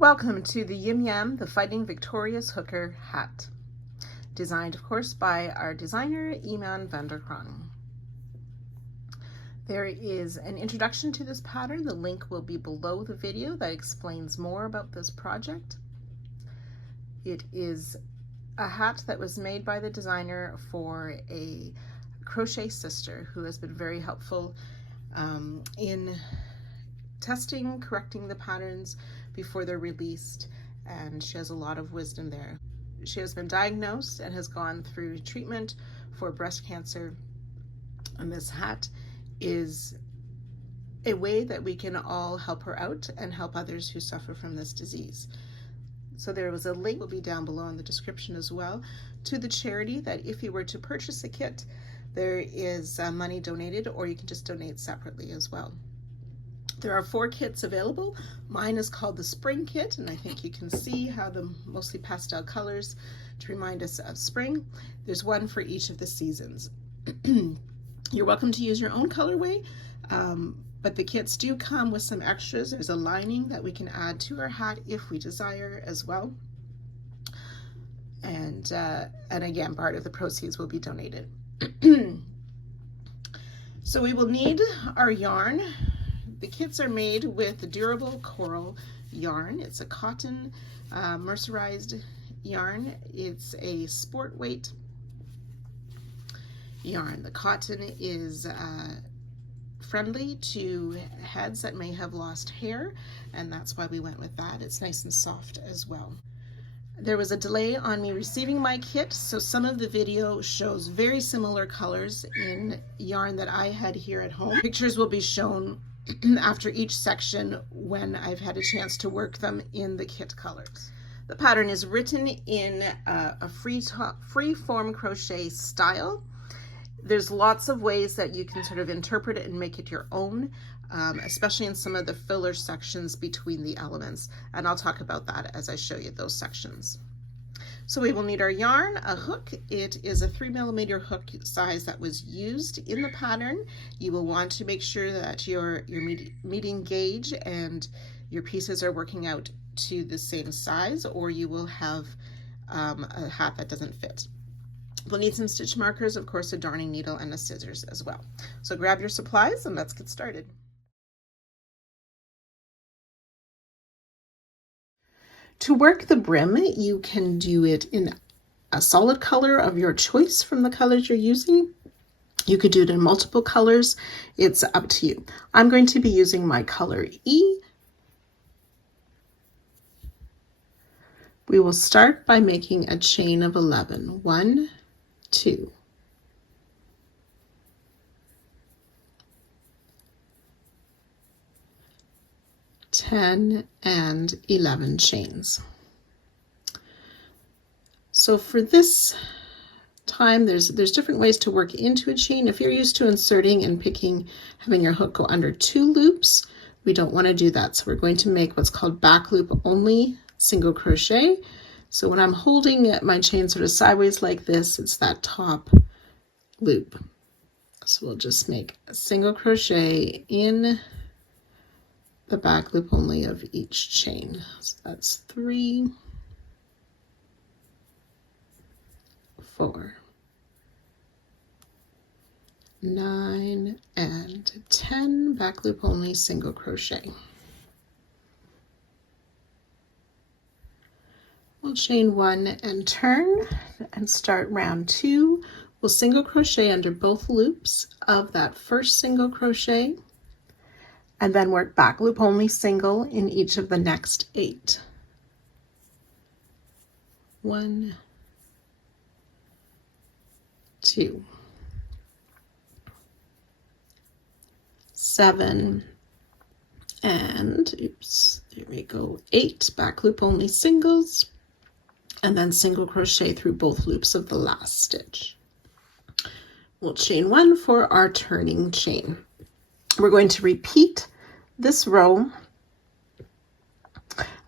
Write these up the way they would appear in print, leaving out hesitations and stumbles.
Welcome to the JimJam, the Fighting Victorious Hooker hat. Designed, of course, by our designer, Iman van Der Kraan. There is an introduction to this pattern. The link will be below the video that explains more about this project. It is a hat that was made by the designer for a crochet sister who has been very helpful in testing, correcting the patterns before they're released, and she has a lot of wisdom there. She has been diagnosed and has gone through treatment for breast cancer, and this hat is a way that we can all help her out and help others who suffer from this disease. So there was a link, will be down below in the description as well, to the charity that if you were to purchase a kit, there is money donated, or you can just donate separately as well. There are 4 kits available. Mine is called the Spring Kit, and I think you can see how the mostly pastel colors to remind us of spring. There's one for each of the seasons. You're welcome to use your own colorway, but the kits do come with some extras. There's a lining that we can add to our hat if we desire as well. And again, part of the proceeds will be donated. So we will need our yarn. The kits are made with durable coral yarn. It's a cotton mercerized yarn. It's a sport weight yarn. The cotton is friendly to heads that may have lost hair, and that's why we went with that. It's nice and soft as well. There was a delay on me receiving my kit, so some of the video shows very similar colors in yarn that I had here at home. Pictures will be shown after each section when I've had a chance to work them in the kit colors. The pattern is written in a free form crochet style. There's lots of ways that you can sort of interpret it and make it your own, especially in some of the filler sections between the elements, and I'll talk about that as I show you those sections. So we will need our yarn, a hook. It is a 3mm hook size that was used in the pattern. You will want to make sure that your meeting gauge and your pieces are working out to the same size, or you will have a hat that doesn't fit. We'll need some stitch markers, of course, a darning needle and a scissors as well. So grab your supplies and let's get started. To work the brim, you can do it in a solid color of your choice from the colors you're using. You could do it in multiple colors. It's up to you. I'm going to be using my color E. We will start by making a chain of 11. 1, 2. 10 and 11 chains. So for this time, there's different ways to work into a chain. If you're used to inserting and picking, having your hook go under 2 loops, we don't want to do that. So we're going to make what's called back loop only single crochet. So when I'm holding my chain sort of sideways like this, it's that top loop. So we'll just make a single crochet in the back loop only of each chain. So that's 3, 4, 9, and 10, back loop only single crochet. We'll chain 1 and turn and start round 2. We'll single crochet under both loops of that first single crochet, and then work back loop only single in each of the next 8. 1, 2, 7, and oops, there we go, 8 back loop only singles, and then single crochet through both loops of the last stitch. We'll chain 1 for our turning chain. We're going to repeat this row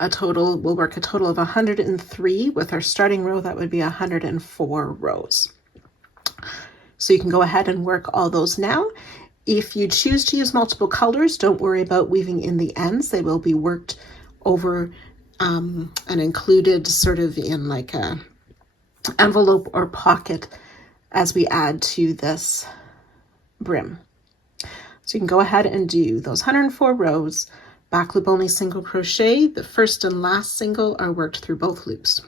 we'll work a total of 103. With our starting row, that would be 104 rows. So you can go ahead and work all those now. If you choose to use multiple colors, don't worry about weaving in the ends. They will be worked over and included sort of in like a envelope or pocket as we add to this brim. So you can go ahead and do those 104 rows, back loop only single crochet. The first and last single are worked through both loops.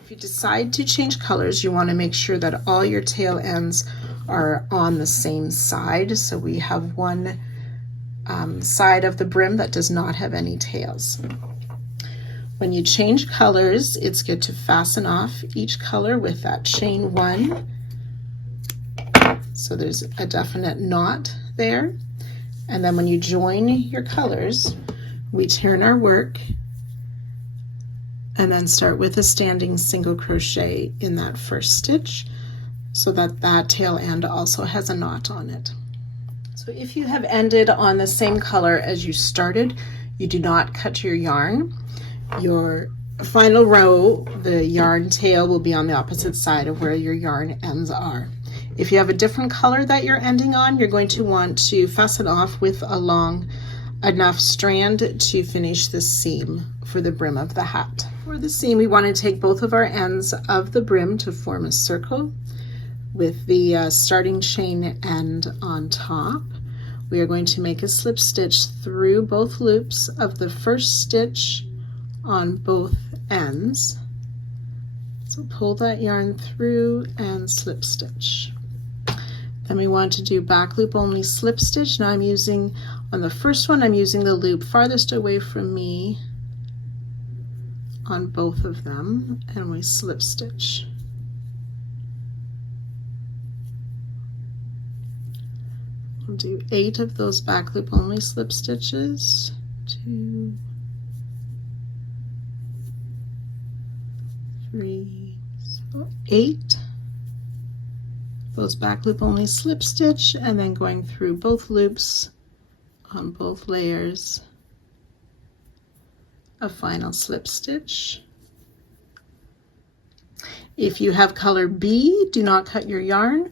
If you decide to change colors, you want to make sure that all your tail ends are on the same side. So we have one side of the brim that does not have any tails. When you change colors, it's good to fasten off each color with that chain 1. So there's a definite knot there. And then when you join your colors, we turn our work and then start with a standing single crochet in that first stitch so that that tail end also has a knot on it. So if you have ended on the same color as you started, you do not cut your yarn. Your final row, the yarn tail will be on the opposite side of where your yarn ends are. If you have a different color that you're ending on, you're going to want to fasten off with a long enough strand to finish the seam for the brim of the hat. For the seam, we want to take both of our ends of the brim to form a circle with the starting chain end on top. We are going to make a slip stitch through both loops of the first stitch on both ends. So pull that yarn through and slip stitch. Then we want to do back loop only slip stitch. Now I'm using, on the first one, I'm using the loop farthest away from me on both of them, and we slip stitch. We'll do 8 of those back loop only slip stitches. 2, 3, so 8. Those back loop only slip stitch, and then going through both loops on both layers, a final slip stitch. If you have color B, do not cut your yarn.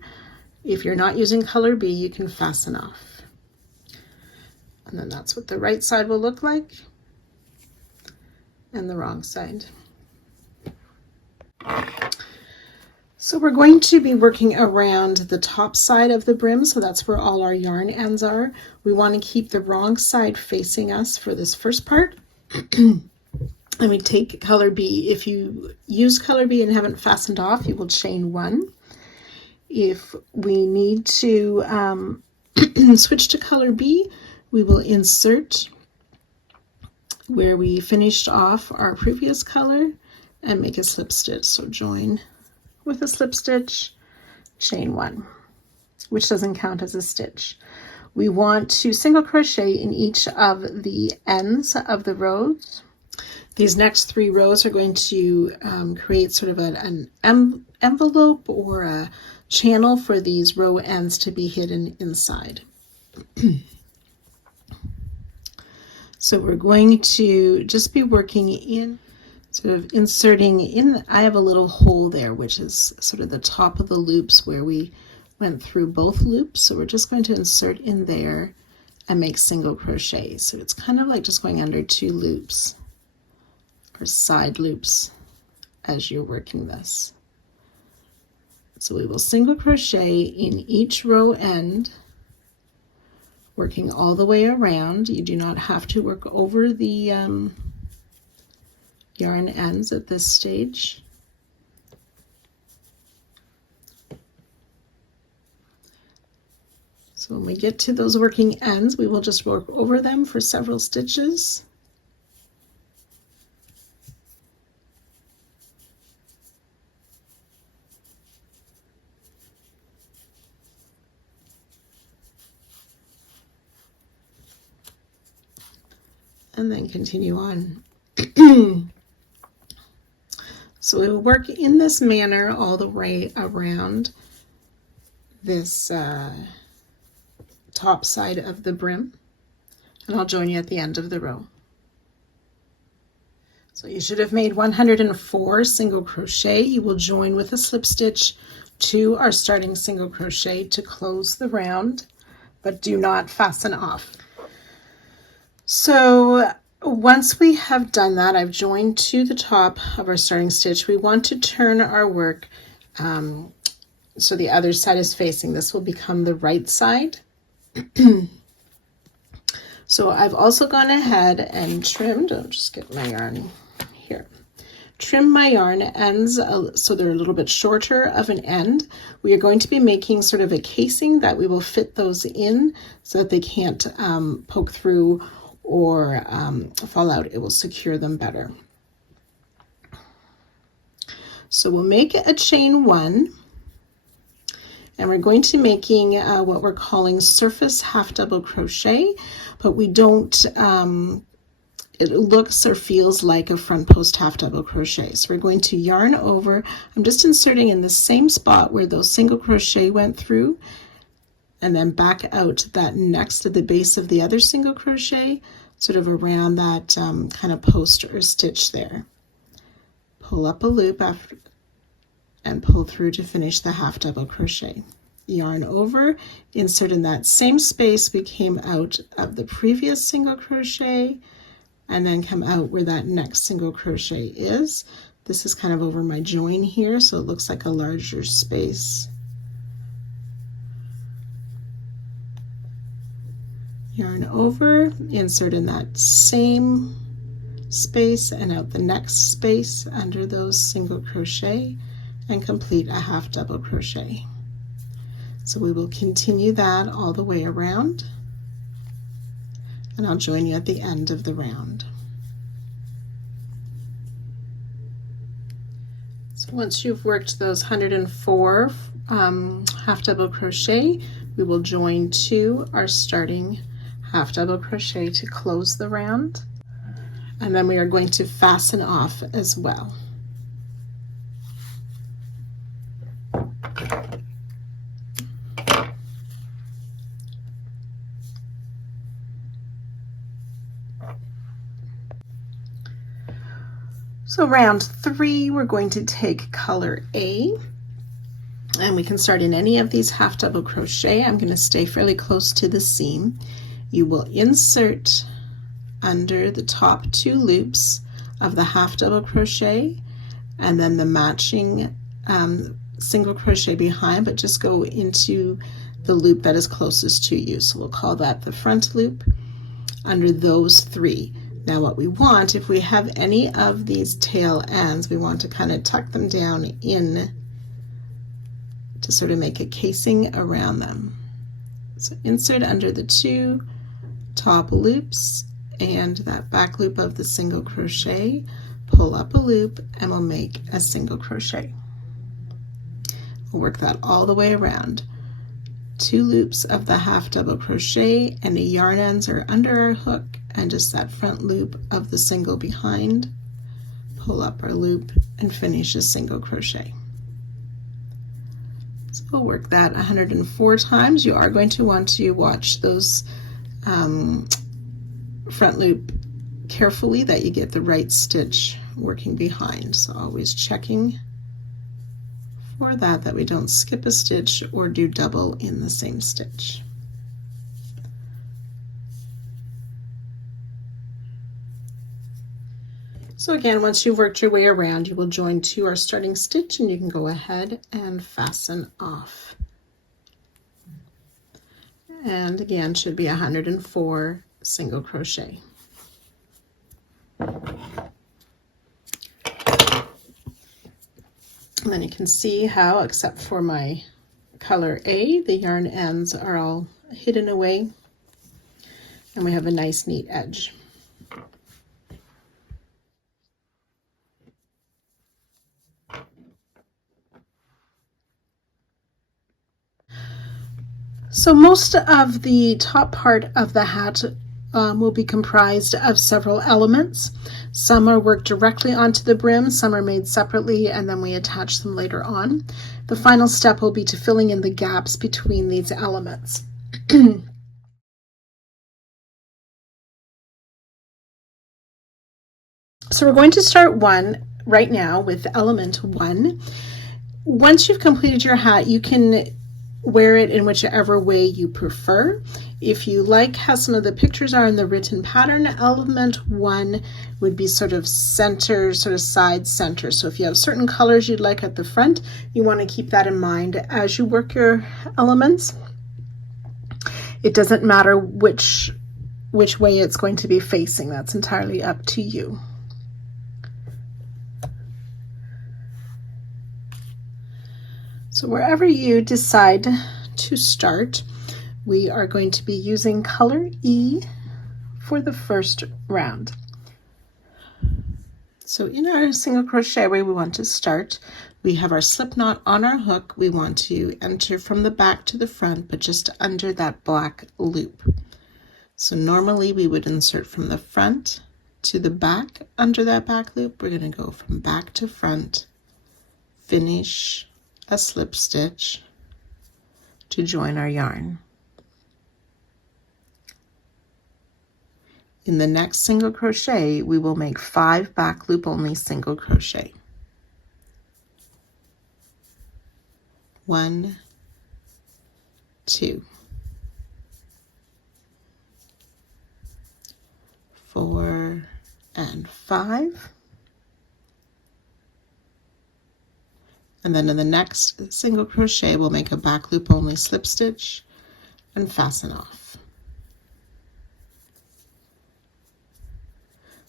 If you're not using color B, you can fasten off. And then that's what the right side will look like, and the wrong side. So we're going to be working around the top side of the brim, so that's where all our yarn ends are. We want to keep the wrong side facing us for this first part. And we take color B. If you use color B and haven't fastened off, you will chain 1. If we need to switch to color B, we will insert where we finished off our previous color and make a slip stitch. So join with a slip stitch, chain 1, which doesn't count as a stitch. We want to single crochet in each of the ends of the rows. These next 3 rows are going to create sort of an envelope or a channel for these row ends to be hidden inside. So we're going to just be working in, sort of inserting in, I have a little hole there, which is sort of the top of the loops where we went through both loops. So we're just going to insert in there and make single crochet. So it's kind of like just going under 2 loops or side loops as you're working this. So we will single crochet in each row end, working all the way around. You do not have to work over the yarn ends at this stage. So when we get to those working ends, we will just work over them for several stitches. And then continue on. So we will work in this manner all the way around this top side of the brim, and I'll join you at the end of the row. So you should have made 104 single crochet. You will join with a slip stitch to our starting single crochet to close the round, but do not fasten off. So Once we have done that, I've joined to the top of our starting stitch. We want to turn our work so the other side is facing. This will become the right side. So I've also gone ahead and trimmed, I'll just get my yarn here, trim my yarn ends so they're a little bit shorter of an end. We are going to be making sort of a casing that we will fit those in so that they can't poke through or fall out. It will secure them better. So we'll make a chain 1, and we're going to making what we're calling surface half double crochet, but we don't it looks or feels like a front post half double crochet. So we're going to yarn over. I'm just inserting in the same spot where those single crochet went through, and then back out that next to the base of the other single crochet, sort of around that kind of post or stitch there. Pull up a loop after and pull through to finish the half double crochet. Yarn over, insert in that same space we came out of the previous single crochet, and then come out where that next single crochet is. This is kind of over my join here, so it looks like a larger space. Yarn over, insert in that same space and out the next space under those single crochet, and complete a half double crochet. So we will continue that all the way around, and I'll join you at the end of the round. So once you've worked those 104 half double crochet, we will join to our starting half double crochet to close the round, and then we are going to fasten off as well. So round 3, we're going to take color A, and we can start in any of these half double crochet. I'm going to stay fairly close to the seam. You will insert under the top 2 loops of the half double crochet, and then the matching single crochet behind, but just go into the loop that is closest to you. So we'll call that the front loop under those 3. Now what we want, if we have any of these tail ends, we want to kind of tuck them down in to sort of make a casing around them. So insert under the 2 top loops and that back loop of the single crochet, pull up a loop, and we'll make a single crochet. We'll work that all the way around. 2 loops of the half double crochet, and the yarn ends are under our hook, and just that front loop of the single behind, pull up our loop, and finish a single crochet. So we'll work that 104 times. You are going to want to watch those front loop carefully, that you get the right stitch working behind. So always checking for that we don't skip a stitch or do double in the same stitch. So again, once you've worked your way around, you will join to our starting stitch, and you can go ahead and fasten off. And again, should be 104 single crochet. And then you can see how, except for my color A, the yarn ends are all hidden away, and we have a nice neat edge. So most of the top part of the hat will be comprised of several elements. Some are worked directly onto the brim, some are made separately, and then we attach them later on. The final step will be to filling in the gaps between these elements. So we're going to start right now with element 1. Once you've completed your hat, you can wear it in whichever way you prefer. If you like how some of the pictures are in the written pattern, element 1 would be sort of center, sort of side center. So if you have certain colors you'd like at the front, you want to keep that in mind as you work your elements. It doesn't matter which way it's going to be facing. That's entirely up to you. So wherever you decide to start, we are going to be using color E for the first round. So in our single crochet where we want to start, we have our slip knot on our hook. We want to enter from the back to the front, but just under that black loop. So normally we would insert from the front to the back under that back loop. We're going to go from back to front, finish a slip stitch to join our yarn. In the next single crochet, we will make 5 back loop only single crochet. 1, 2, 4, and 5. And then in the next single crochet, we'll make a back loop only slip stitch and fasten off.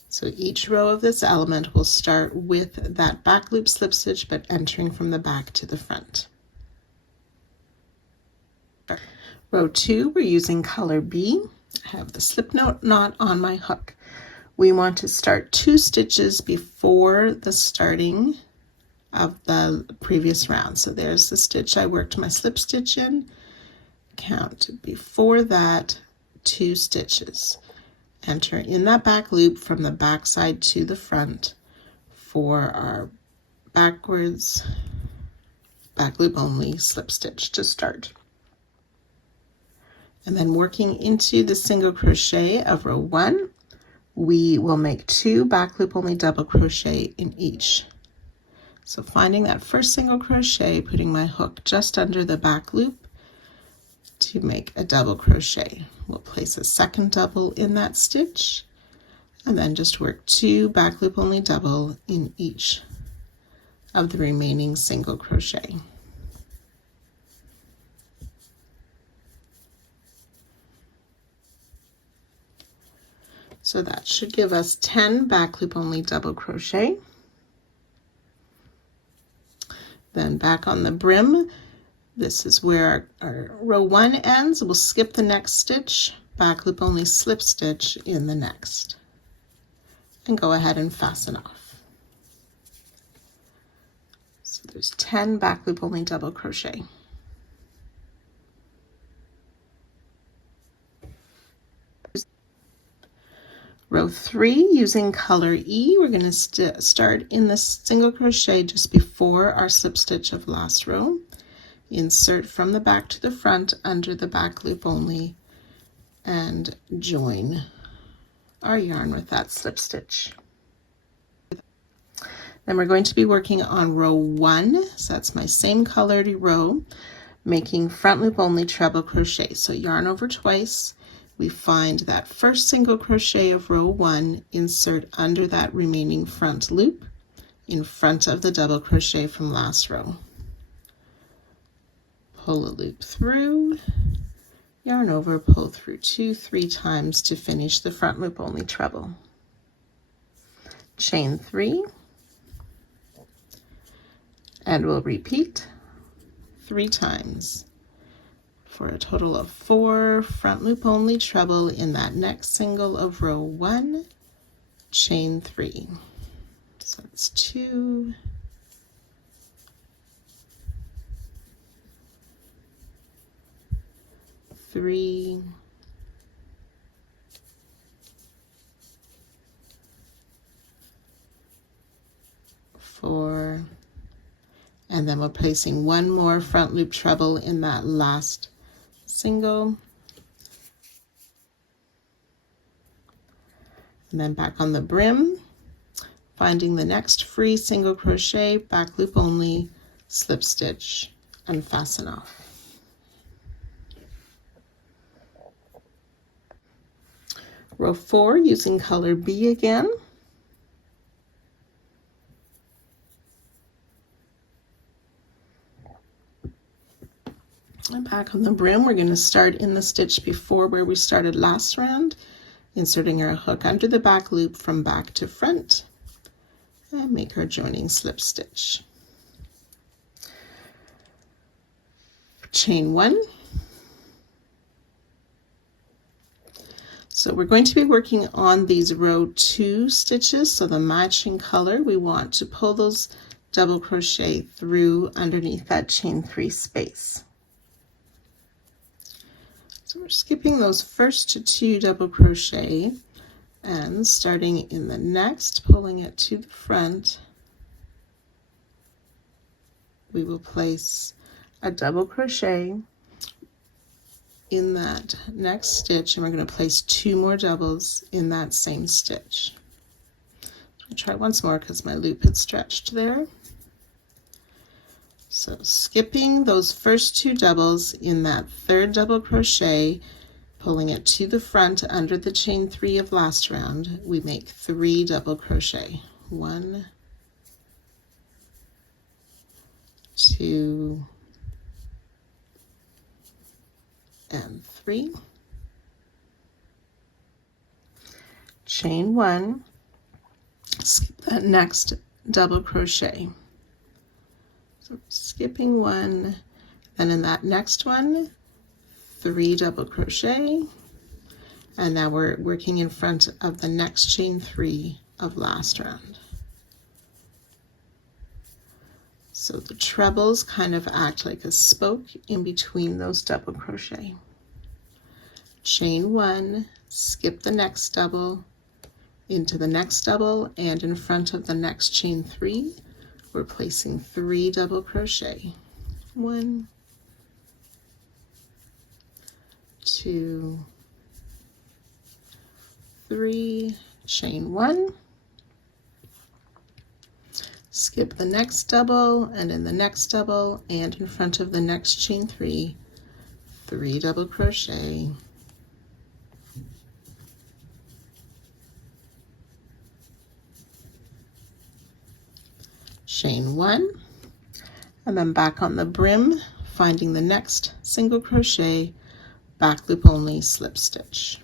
So each row of this element will start with that back loop slip stitch, but entering from the back to the front. Row 2, we're using color B. I have the slip knot on my hook. We want to start 2 stitches before the starting of the previous round. So there's the stitch I worked my slip stitch in. Count before that 2 stitches. Enter in that back loop from the back side to the front for our backwards back loop only slip stitch to start. And then working into the single crochet of row 1, we will make 2 back loop only double crochet in each. So finding that first single crochet, putting my hook just under the back loop to make a double crochet. We'll place a second double in that stitch and then just work 2 back loop only double in each of the remaining single crochet. So that should give us 10 back loop only double crochet. Then back on the brim, this is where our row 1 ends. We'll skip the next stitch, back loop only slip stitch in the next, and go ahead and fasten off. So there's 10 back loop only double crochet. Row 3, using color E, we're going to start in the single crochet just before our slip stitch of last row. Insert from the back to the front under the back loop only and join our yarn with that slip stitch. Then we're going to be working on row 1, so that's my same colored row, making front loop only treble crochet. So yarn over twice. We find that first single crochet of row 1, insert under that remaining front loop in front of the double crochet from last row. Pull a loop through, yarn over, pull through 2-3 times to finish the front loop only treble. Chain 3, and we'll repeat 3 times. For a total of 4 front loop only treble in that next single of row 1, chain 3. So it's 2, 3, 4, and then we're placing 1 more front loop treble in that last single, and then back on the brim, finding the next free single crochet, back loop only, slip stitch, and fasten off. Row 4 using color B again. And back on the brim, we're going to start in the stitch before where we started last round, inserting our hook under the back loop from back to front, and make our joining slip stitch. Chain 1. So we're going to be working on these row 2 stitches, so the matching color, we want to pull those double crochet through underneath that chain 3 space. So we're skipping those first 2 double crochet and starting in the next, pulling it to the front, we will place a double crochet in that next stitch, and we're going to place 2 more doubles in that same stitch. I'll try once more because my loop had stretched there. So skipping those first 2 doubles in that 3rd double crochet, pulling it to the front under the chain 3 of last round, we make 3 double crochet. 1, 2, and 3. Chain 1, skip that next double crochet. So skipping 1, then in that next one, 3 double crochet, and now we're working in front of the next chain 3 of last round. So the trebles kind of act like a spoke in between those double crochet. Chain 1, skip the next double, into the next double, and in front of the next chain 3, we're placing 3 double crochet. 1, 2, 3, chain 1, skip the next double, and in the next double, and in front of the next chain 3, 3 double crochet. Chain 1, and then back on the brim, finding the next single crochet, back loop only, slip stitch,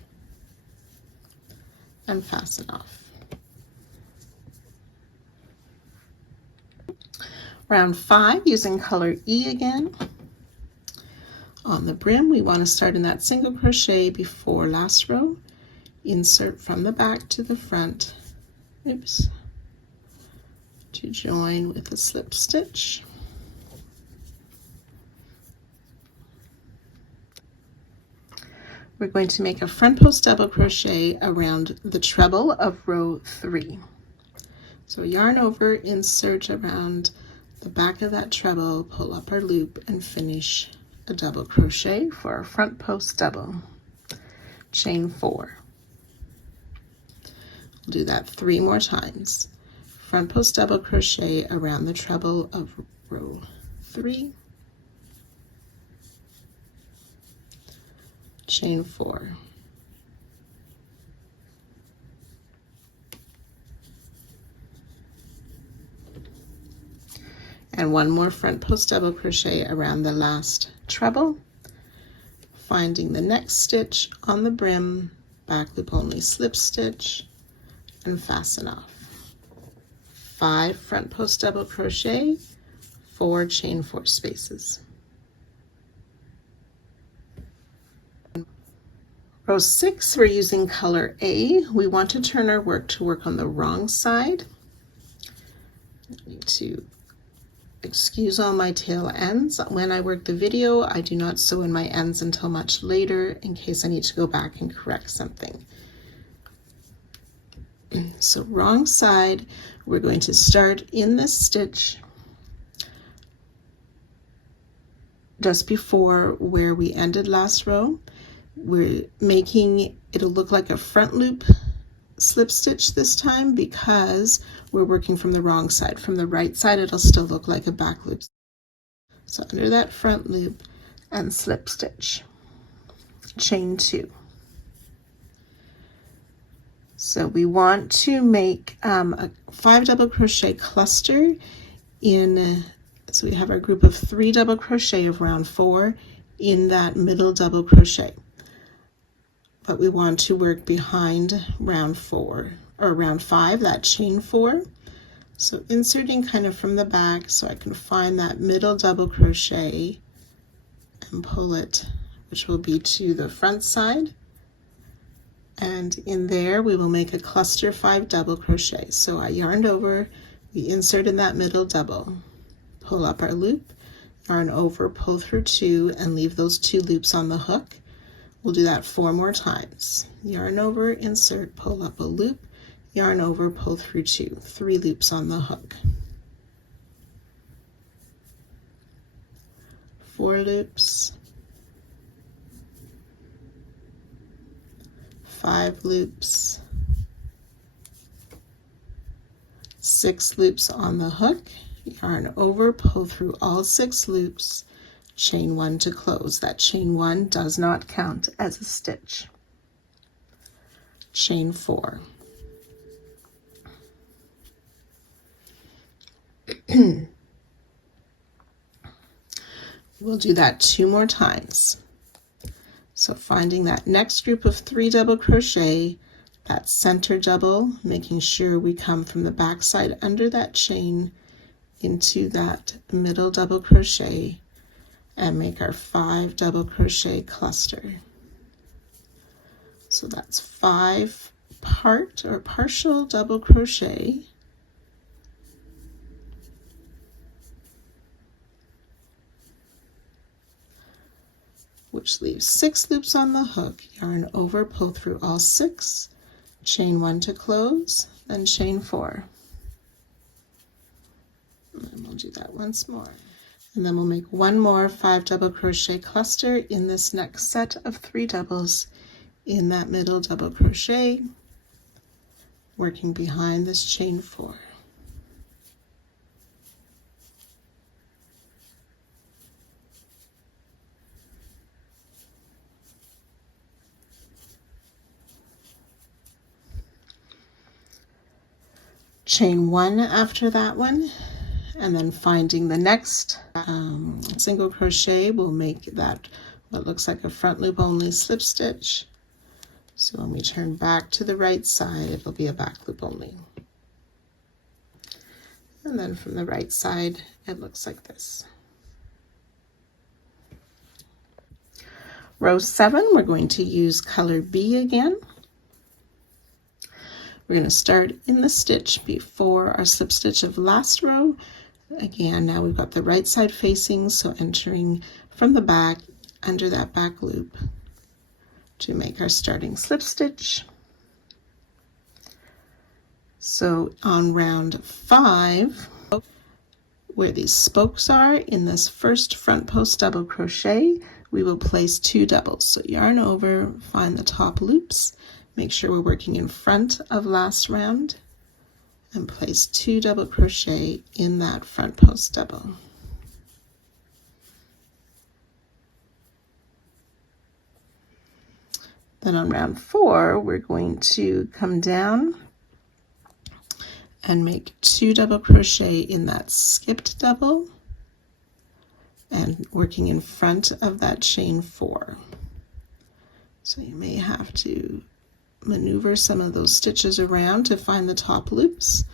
and fasten off. Round 5 using color E again. On the brim, we want to start in that single crochet before last row, insert from the back to the front, to join with a slip stitch. We're going to make a front post double crochet around the treble of row 3. So yarn over, insert around the back of that treble, pull up our loop, and finish a double crochet for our front post double. Chain 4. We'll do that 3 more times. Front post double crochet around the treble of row 3, chain 4, and 1 more front post double crochet around the last treble, finding the next stitch on the brim, back loop only, slip stitch, and fasten off. 5 front post double crochet, 4 chain 4 spaces. Row 6, we're using color A. We want to turn our work to work on the wrong side. I need to excuse all my tail ends. When I work the video, I do not sew in my ends until much later in case I need to go back and correct something. So wrong side, we're going to start in this stitch just before where we ended last row. We're making it'll look like a front loop slip stitch this time because we're working from the wrong side. From the right side, it'll still look like a back loop. So under that front loop and slip stitch, chain 2. So we want to make a 5 double crochet cluster in, so we have our group of 3 double crochet of round 4 in that middle double crochet. But we want to work behind round 4 or round 5, that chain 4. So inserting kind of from the back so I can find that middle double crochet and pull it, which will be to the front side. And in there we will make a cluster 5 double crochet. So I yarned over, we insert in that middle double, pull up our loop, yarn over, pull through 2, and leave those 2 loops on the hook. We'll do that 4 more times. Yarn over, insert, pull up a loop, yarn over, pull through 2, 3 loops on the hook. 4 loops, 5 loops, 6 loops on the hook, yarn over, pull through all 6 loops, chain 1 to close. That chain 1 does not count as a stitch. Chain 4. We'll do that 2 more times. So finding that next group of 3 double crochet, that center double, making sure we come from the back side under that chain into that middle double crochet and make our 5 double crochet cluster. So that's 5 part or partial double crochet, which leaves 6 loops on the hook, yarn over, pull through all 6, chain 1 to close, then chain 4. And then we'll do that once more. And then we'll make 1 more 5 double crochet cluster in this next set of 3 doubles in that middle double crochet, working behind this chain 4. Chain 1 after that one, and then finding the next single crochet, we'll make that what looks like a front loop only slip stitch. So when we turn back to the right side, it'll be a back loop only. And then from the right side, it looks like this. Row 7, we're going to use color B again. We're going to start in the stitch before our slip stitch of last row. Again, now we've got the right side facing, so entering from the back under that back loop to make our starting slip stitch. So on round 5, where these spokes are in this first front post double crochet, we will place 2 doubles. So yarn over, find the top loops, make sure we're working in front of last round, and place 2 double crochet in that front post double. Then on round 4, we're going to come down and make 2 double crochet in that skipped double and working in front of that chain 4. So you may have to maneuver some of those stitches around to find the top loops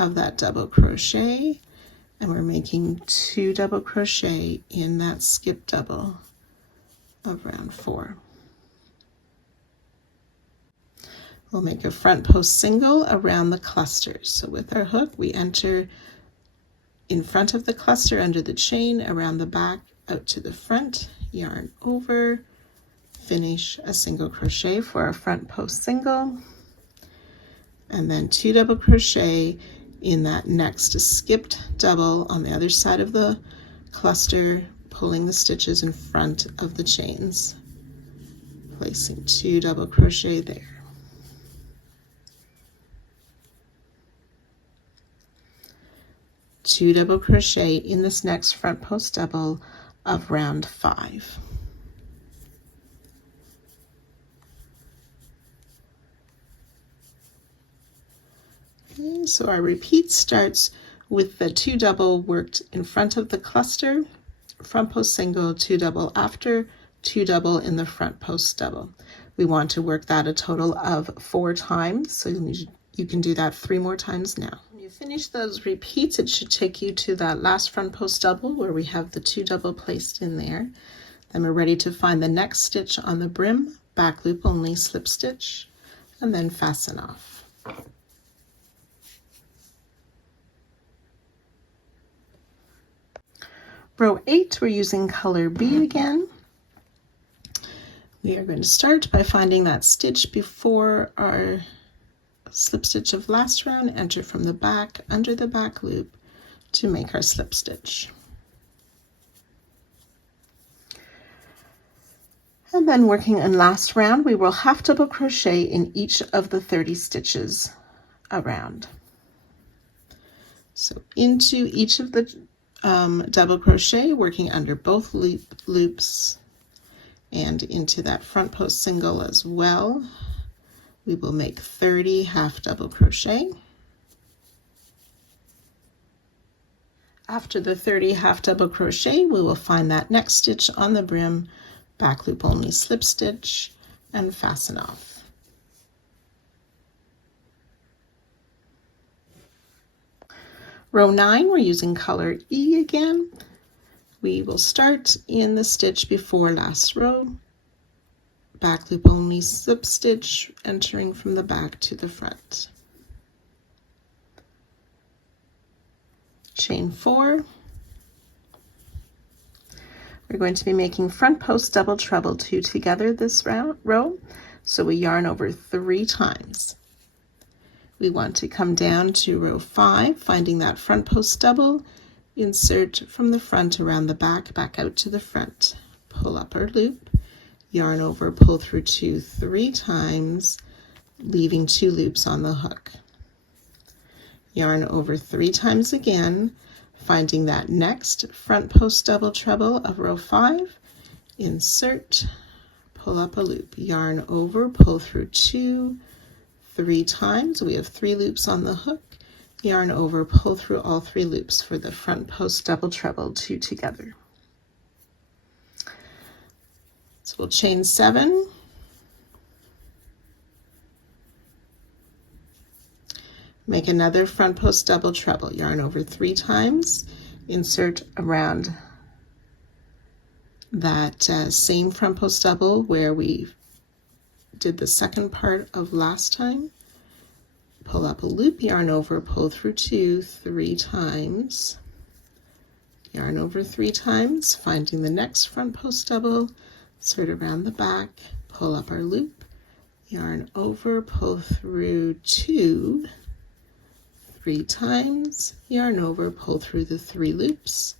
of that double crochet, and we're making 2 double crochet in that skip double of round 4. We'll make a front post single around the clusters. So with our hook, we enter in front of the cluster under the chain, around the back, out to the front, yarn over, finish a single crochet for our front post single, and then 2 double crochet in that next skipped double on the other side of the cluster, pulling the stitches in front of the chains, placing 2 double crochet there. Two double crochet in this next front post double of round 5. Okay, so our repeat starts with the 2 double worked in front of the cluster, front post single, 2 double after, 2 double in the front post double. We want to work that a total of 4 times, so you can do that 3 more times now. When you finish those repeats, it should take you to that last front post double where we have the 2 double placed in there. Then we're ready to find the next stitch on the brim, back loop only, slip stitch, and then fasten off. Row 8, we're using color B again. We are going to start by finding that stitch before our slip stitch of last round, enter from the back under the back loop to make our slip stitch. And then working in last round, we will half double crochet in each of the 30 stitches around. So into each of the double crochet, working under both loops, and into that front post single as well, we will make 30 half double crochet. After the 30 half double crochet, we will find that next stitch on the brim, back loop only, slip stitch, and fasten off. Row 9, we're using color E again. We will start in the stitch before last row, back loop only, slip stitch, entering from the back to the front. Chain 4. We're going to be making front post double treble 2 together this row, so we yarn over 3 times. We want to come down to row 5, finding that front post double, insert from the front around the back, back out to the front, pull up our loop, yarn over, pull through 2 3 times, leaving 2 loops on the hook. Yarn over 3 times again, finding that next front post double treble of row 5, insert, pull up a loop, yarn over, pull through 2 3 times. We have 3 loops on the hook, yarn over, pull through all 3 loops for the front post double treble 2 together. So we'll chain 7, make another front post double treble, yarn over 3 times, insert around that same front post double where we did the second part of last time, pull up a loop, yarn over, pull through 2 3 times, yarn over 3 times, finding the next front post double, insert around the back, pull up our loop, yarn over, pull through 2 3 times, yarn over, pull through the 3 loops,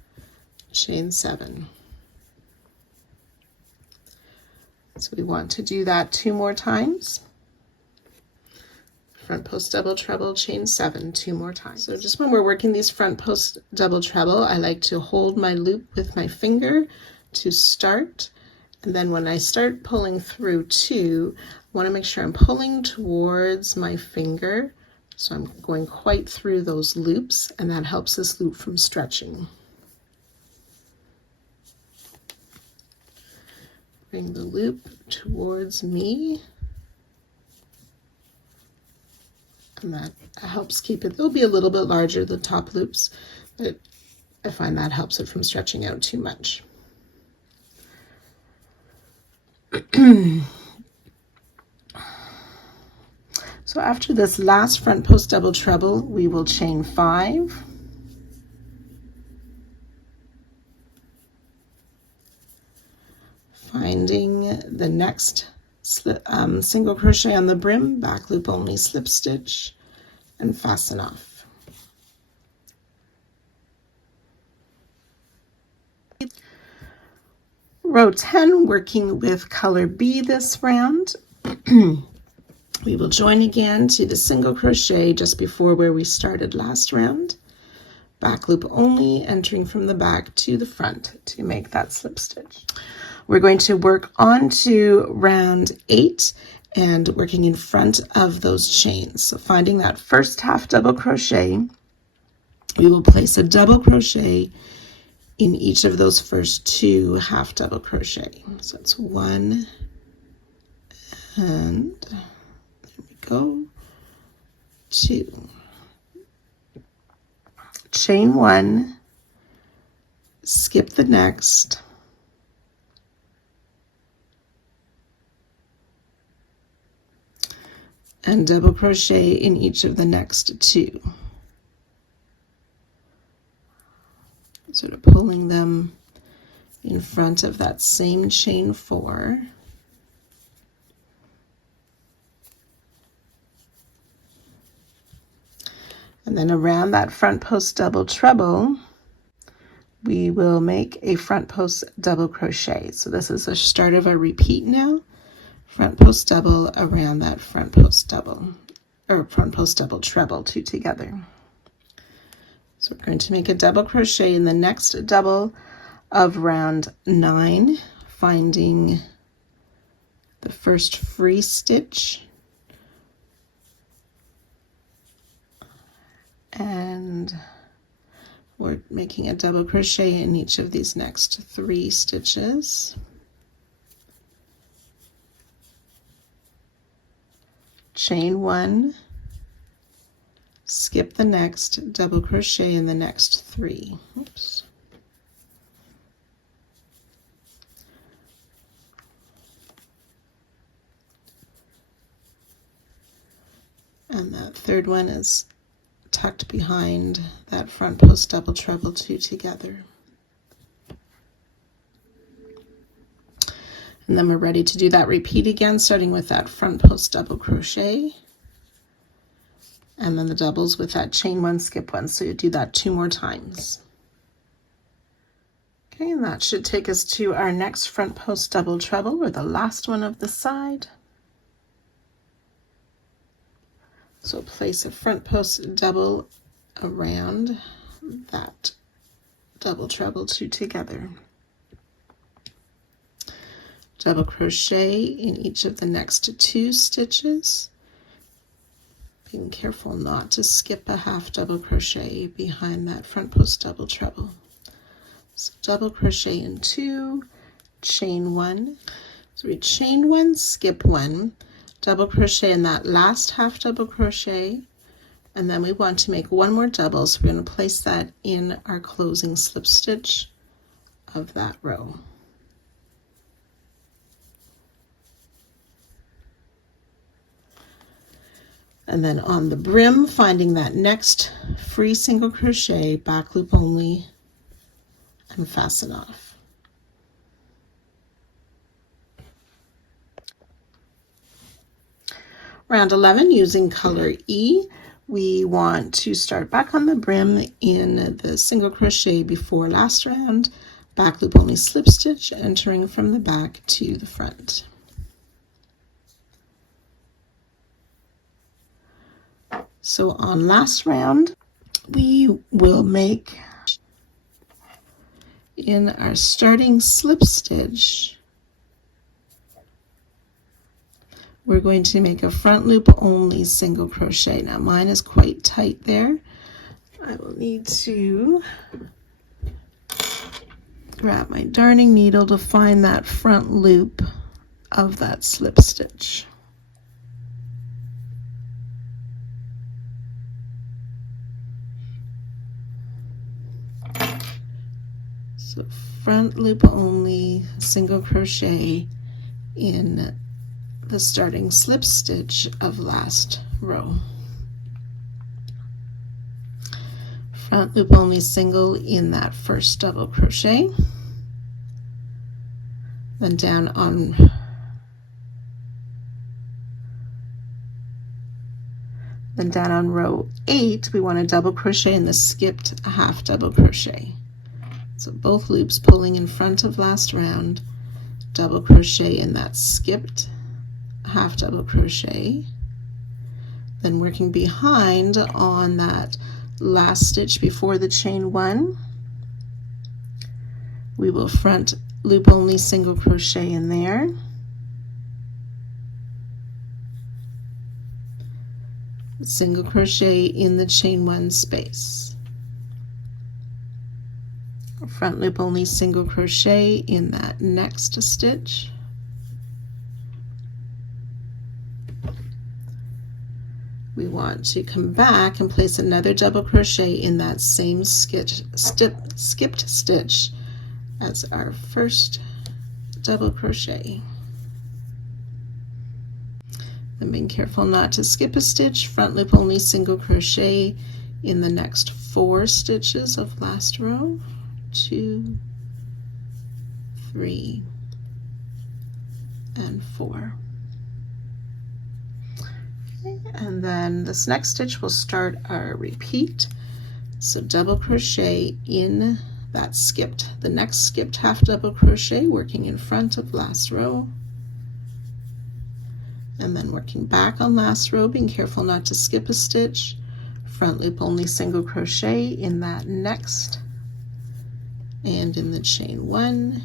chain 7. So we want to do that 2 more times. Front post double treble, chain 7 2 more times. So just when we're working these front post double treble, I like to hold my loop with my finger to start, and then when I start pulling through 2, I want to make sure I'm pulling towards my finger, so I'm going quite through those loops, and that helps this loop from stretching. Bring the loop towards me, and that helps keep it. They'll be a little bit larger, the top loops, but I find that helps it from stretching out too much. So after this last front post double treble, we will chain 5, finding the next single crochet on the brim, back loop only, slip stitch, and fasten off. Row 10, working with color B this round. We will join again to the single crochet just before where we started last round, back loop only, entering from the back to the front to make that slip stitch. We're going to work on to round 8, and working in front of those chains. So finding that first half double crochet, we will place a double crochet in each of those first 2 half double crochet. So it's 1, and there we go, 2. Chain 1, skip the next, and double crochet in each of the next 2. Sort of pulling them in front of that same chain 4. And then around that front post double treble, we will make a front post double crochet. So this is the start of a repeat now. Front post double around that front post double, or front post double treble, 2 together. So we're going to make a double crochet in the next double of round 9, finding the first free stitch, and we're making a double crochet in each of these next 3 stitches. Chain 1, skip the next, double crochet in the next 3. Oops. And that third one is tucked behind that front post double treble, 2 together. And then we're ready to do that repeat again, starting with that front post double crochet, and then the doubles with that chain 1, skip 1. So you do that 2 more times. Okay, and that should take us to our next front post double treble, or the last one of the side. So place a front post double around that double treble, 2 together. Double crochet in each of the next 2 stitches, being careful not to skip a half double crochet behind that front post double treble. So double crochet in 2, chain 1. So we chain 1, skip 1, double crochet in that last half double crochet, and then we want to make 1 more double, so we're going to place that in our closing slip stitch of that row. And then on the brim, finding that next free single crochet, back loop only, and fasten off. Round 11, using color E, we want to start back on the brim in the single crochet before last round, back loop only slip stitch, entering from the back to the front. So on last round, we will make, in our starting slip stitch, we're going to make a front loop only single crochet. Now mine is quite tight there. I will need to grab my darning needle to find that front loop of that slip stitch. So front loop only single crochet in the starting slip stitch of last row. Front loop only single in that first double crochet, then down on row 8, we want to double crochet in the skipped half double crochet. So both loops pulling in front of last round, double crochet in that skipped half double crochet, then working behind on that last stitch before the chain 1, we will front loop only single crochet in there, single crochet in the chain 1 space, front loop only single crochet in that next stitch, we want to come back and place another double crochet in that same skipped stitch as our first double crochet. And being careful not to skip a stitch, front loop only single crochet in the next 4 stitches of last row, 2, 3, and 4. Okay, and then this next stitch will start our repeat. So double crochet in that the next skipped half double crochet, working in front of last row, and then working back on last row, being careful not to skip a stitch, front loop only single crochet in that next and in the chain 1,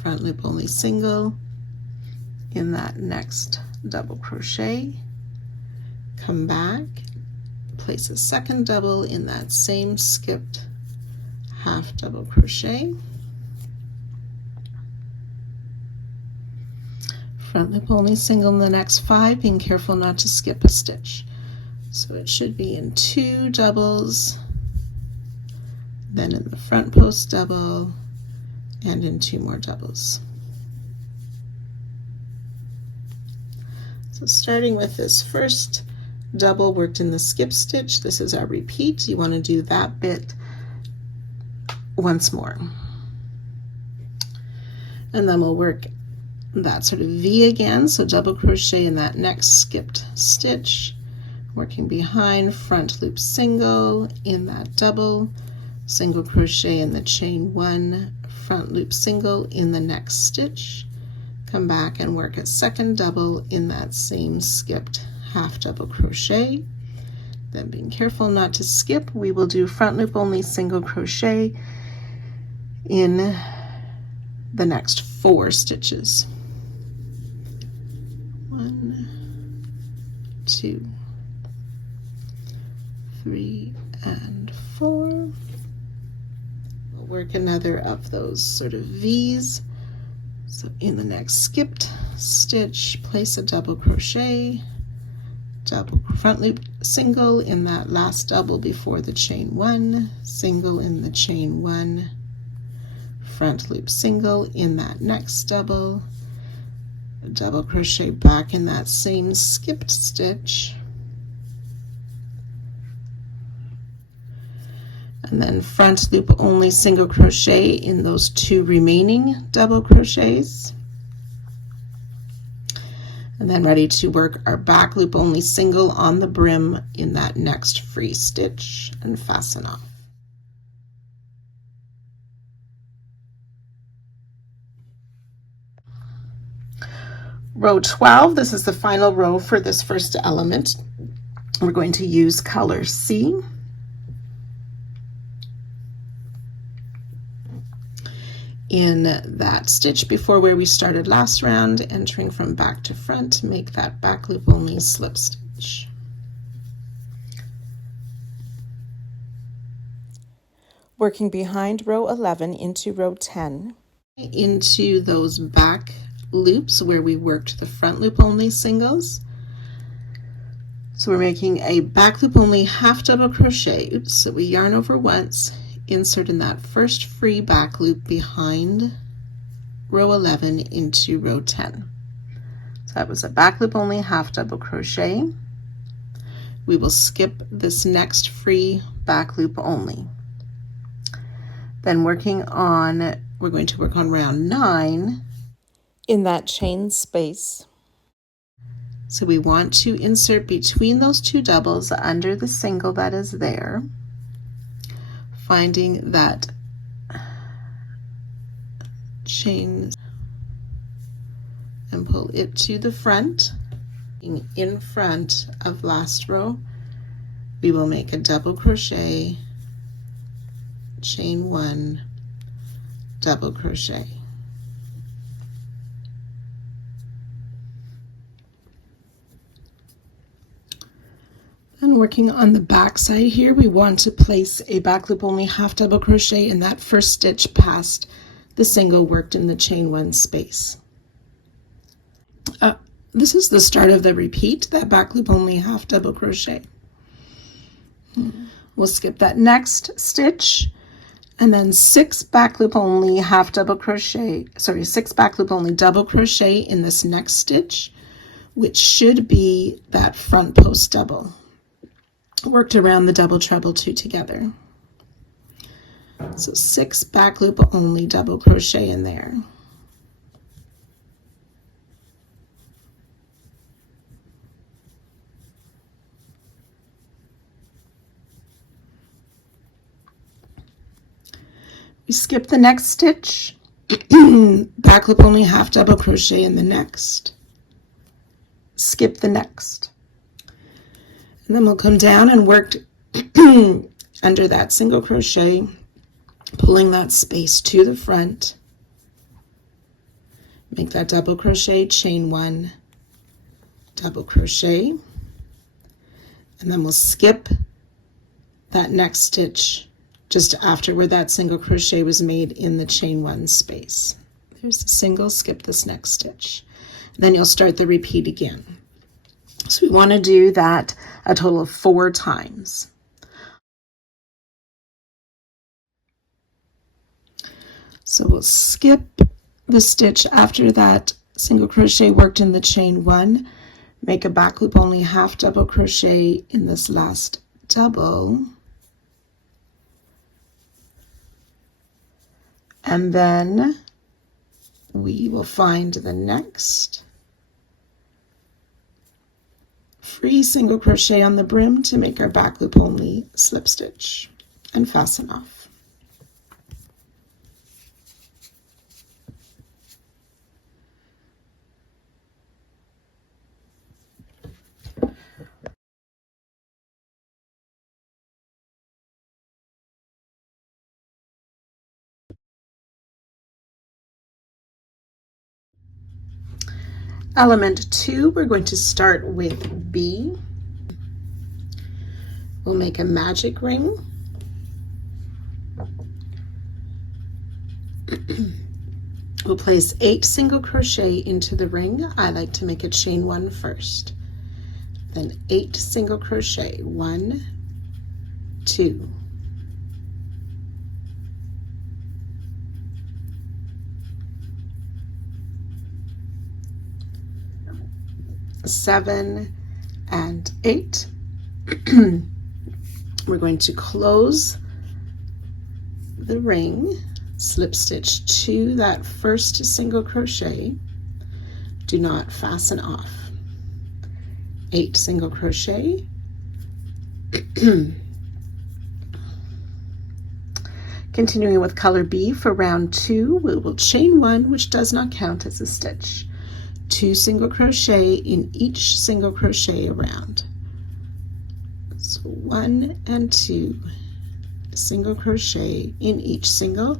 front loop only single in that next double crochet, come back, place a second double in that same skipped half double crochet, front loop only single in the next 5, being careful not to skip a stitch. So it should be in 2 doubles, then in the front post double, and in 2 more doubles. So starting with this first double worked in the skip stitch, this is our repeat. You want to do that bit once more. And then we'll work that sort of V again, so double crochet in that next skipped stitch, working behind, front loop single in that double, single crochet in the chain 1, front loop single in the next stitch, come back and work a second double in that same skipped half double crochet. Then being careful not to skip, we will do front loop only single crochet in the next 4 stitches. 1, 2, 3, and 4. We'll work another of those sort of V's. So in the next skipped stitch, place a double crochet, double front loop single in that last double before the chain 1, single in the chain 1, front loop single in that next double, double crochet back in that same skipped stitch, and then front loop only single crochet in those 2 remaining double crochets, and then ready to work our back loop only single on the brim in that next free stitch and fasten off. Row 12, this is the final row for this first element. We're going to use color C. In that stitch before where we started last round, entering from back to front, make that back loop only slip stitch. Working behind row 11 into row 10. Into those back loops where we worked the front loop only singles. So we're making a back loop only half double crochet. Oops, so we yarn over once, insert in that first free back loop behind row 11 into row 10. So that was a back loop only half double crochet. We will skip this next free back loop only. Then we're going to work on round 9 in that chain space. So we want to insert between those 2 doubles under the single that is there, finding that chain and pull it to the front. In front of last row, we will make a double crochet, chain 1, double crochet. And working on the back side here, we want to place a back loop only half double crochet in that first stitch past the single worked in the chain 1 space. This is the start of the repeat, that back loop only half double crochet. We'll skip that next stitch and then 6 back loop only half double crochet, 6 back loop only double crochet in this next stitch, which should be that front post double, worked around the double treble 2 together. So 6 back loop only double crochet in there. We skip the next stitch, back loop only half double crochet in the next, skip the next, and then we'll come down and work under that single crochet, pulling that space to the front, make that double crochet, chain 1, double crochet, and then we'll skip that next stitch just after where that single crochet was made in the chain 1 space. There's the single, skip this next stitch. Then you'll start the repeat again. So we want to do that a total of 4 times. So we'll skip the stitch after that single crochet worked in the chain 1, make a back loop only half double crochet in this last double, and then we will find the next free single crochet on the brim to make our back loop only slip stitch and fasten off. Element 2, we're going to start with B. We'll make a magic ring. We'll place 8 single crochet into the ring. I like to make a chain 1 first. Then 8 single crochet, 1, 2, 7 and 8. We're going to close the ring, slip stitch to that first single crochet, do not fasten off, 8 single crochet, continuing with color B for round 2, we will chain 1, which does not count as a stitch, 2 single crochet in each single crochet around. So 1 and 2 single crochet in each single.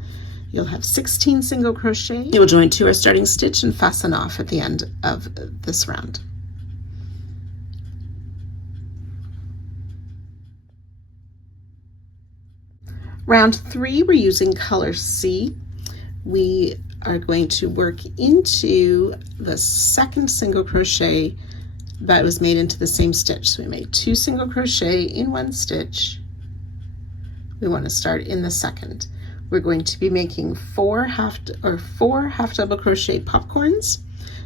You'll have 16 single crochet. You will join to our starting stitch and fasten off at the end of this round. Round 3, we're using color C. We are going to work into the second single crochet that was made into the same stitch. So we made 2 single crochet in 1 stitch. We want to start in the second. We're going to be making 4 half double crochet popcorns.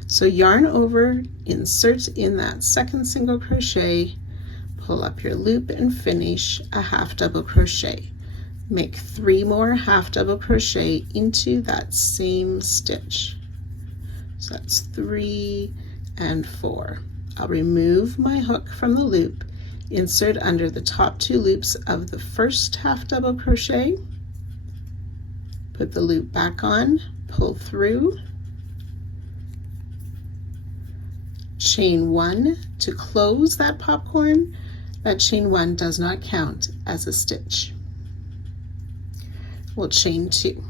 So yarn over, insert in that second single crochet, pull up your loop and finish a half double crochet. Make 3 more half double crochet into that same stitch. So that's 3 and 4. I'll remove my hook from the loop, insert under the top 2 loops of the first half double crochet, put the loop back on, pull through, chain 1 to close that popcorn. That chain 1 does not count as a stitch. We'll chain 2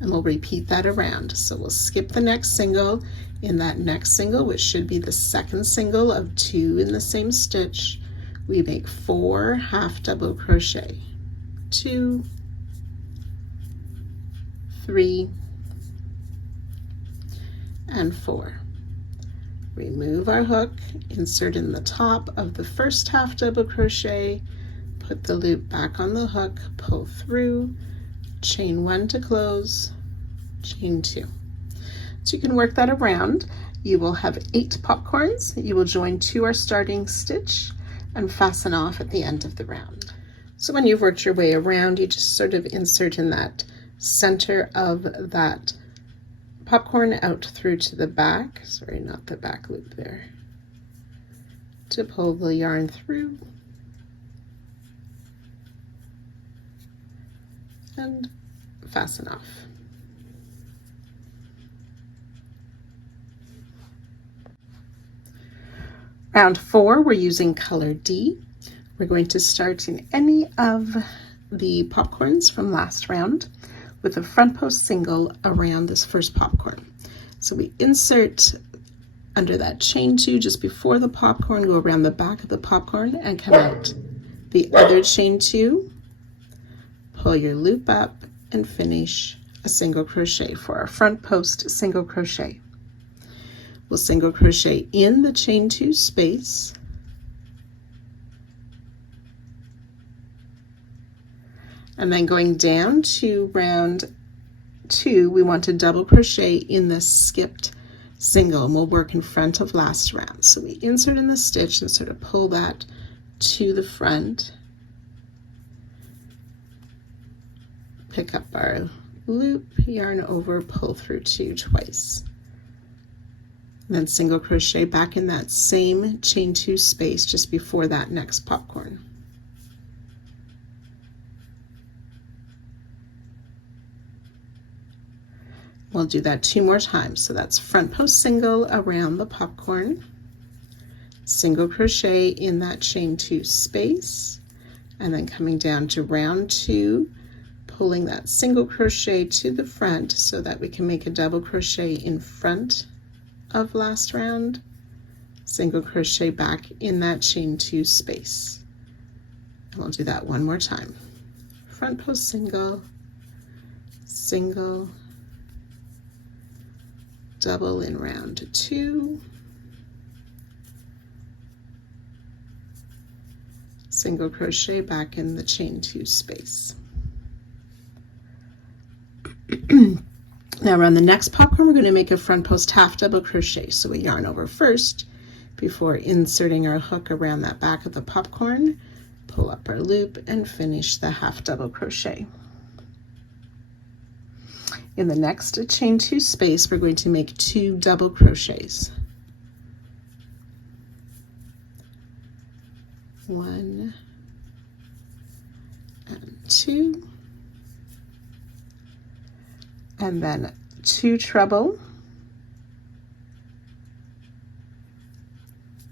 and we'll repeat that around. So we'll skip the next single, In that next single, which should be the second single of 2 in the same stitch, we make 4 half double crochet. 2, 3, and 4. Remove our hook, insert in the top of the first half double crochet, put the loop back on the hook, pull through, chain 1 to close, chain 2. So you can work that around. You will have 8 popcorns. You will join to our starting stitch and fasten off at the end of the round. So when you've worked your way around, you just sort of insert in that center of that popcorn out through to the back, sorry, not the back loop there, to pull the yarn through and fasten off. Round 4, we're using color D. We're going to start in any of the popcorns from last round with a front post single around this first popcorn. So we insert under that chain 2 just before the popcorn, go around the back of the popcorn and come out the other chain 2, pull your loop up and finish a single crochet for our front post single crochet. We'll single crochet in the chain 2 space, and then going down to round 2, we want to double crochet in the skipped single, and we'll work in front of last round. So we insert in the stitch and sort of pull that to the front, pick up our loop, yarn over, pull through 2 twice. And then single crochet back in that same chain 2 space just before that next popcorn. We'll do that 2 more times. So that's front post single around the popcorn, single crochet in that chain 2 space, and then coming down to round 2, pulling that single crochet to the front so that we can make a double crochet in front of last round, single crochet back in that chain 2 space. And we'll do that 1 more time. Front post single, single, double in round 2, single crochet back in the chain 2 space. Now around the next popcorn, we're going to make a front post half double crochet. So we yarn over first before inserting our hook around that back of the popcorn, pull up our loop and finish the half double crochet. In the next chain 2 space, we're going to make 2 double crochets. 1 and 2. And then 2 treble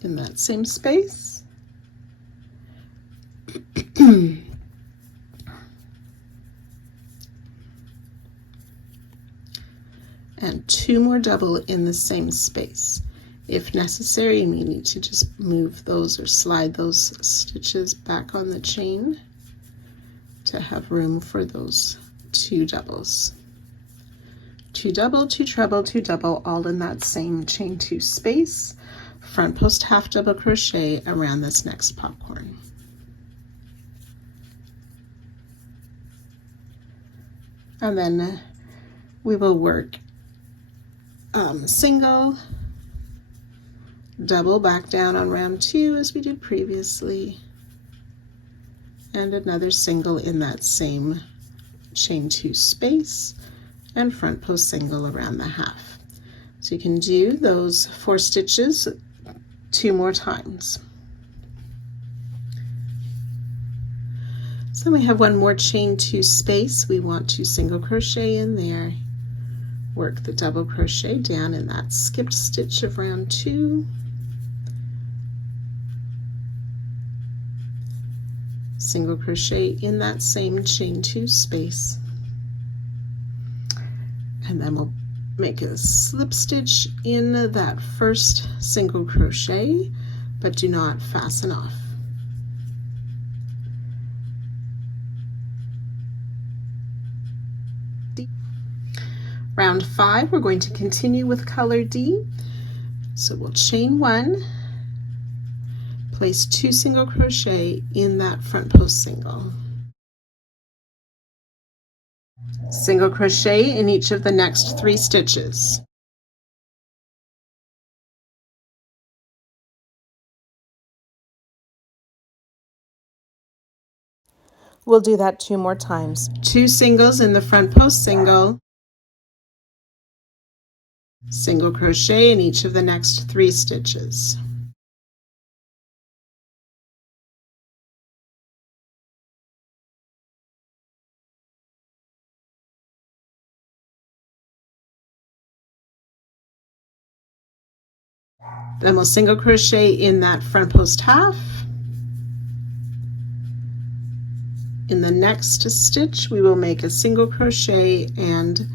in that same space. And 2 more double in the same space. If necessary, you may need to just move those or slide those stitches back on the chain to have room for those 2 doubles. 2 double, 2 treble, 2 double, all in that same chain 2 space. Front post half double crochet around this next popcorn. And then we will work single, double back down on round 2 as we did previously, and another single in that same chain 2 space, and front post single around the half. So you can do those 4 stitches 2 more times. So we have 1 more chain 2 space. We want to single crochet in there, work the double crochet down in that skipped stitch of round 2, single crochet in that same chain 2 space, and then we'll Make a slip stitch in that first single crochet, but do not fasten off. Round 5, we're going to continue with color D. So we'll chain 1, place 2 single crochet in that front post single. Single crochet in each of the next 3 stitches. We'll do that 2 more times. 2 singles in the front post single. Single crochet in each of the next 3 stitches. Then we'll single crochet in that front post half. In the next stitch, we will make a single crochet and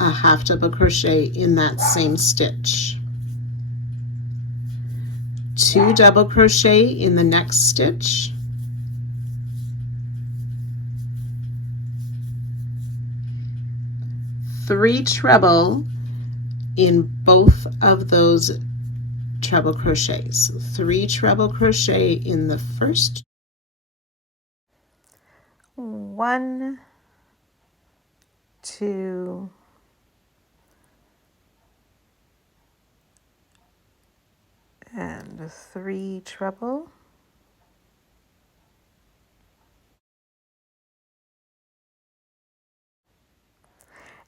a half double crochet in that same stitch. 2 double crochet in the next stitch. Three treble in both of those treble crochets. 3 treble crochet in the first. 1, 2, and 3 treble.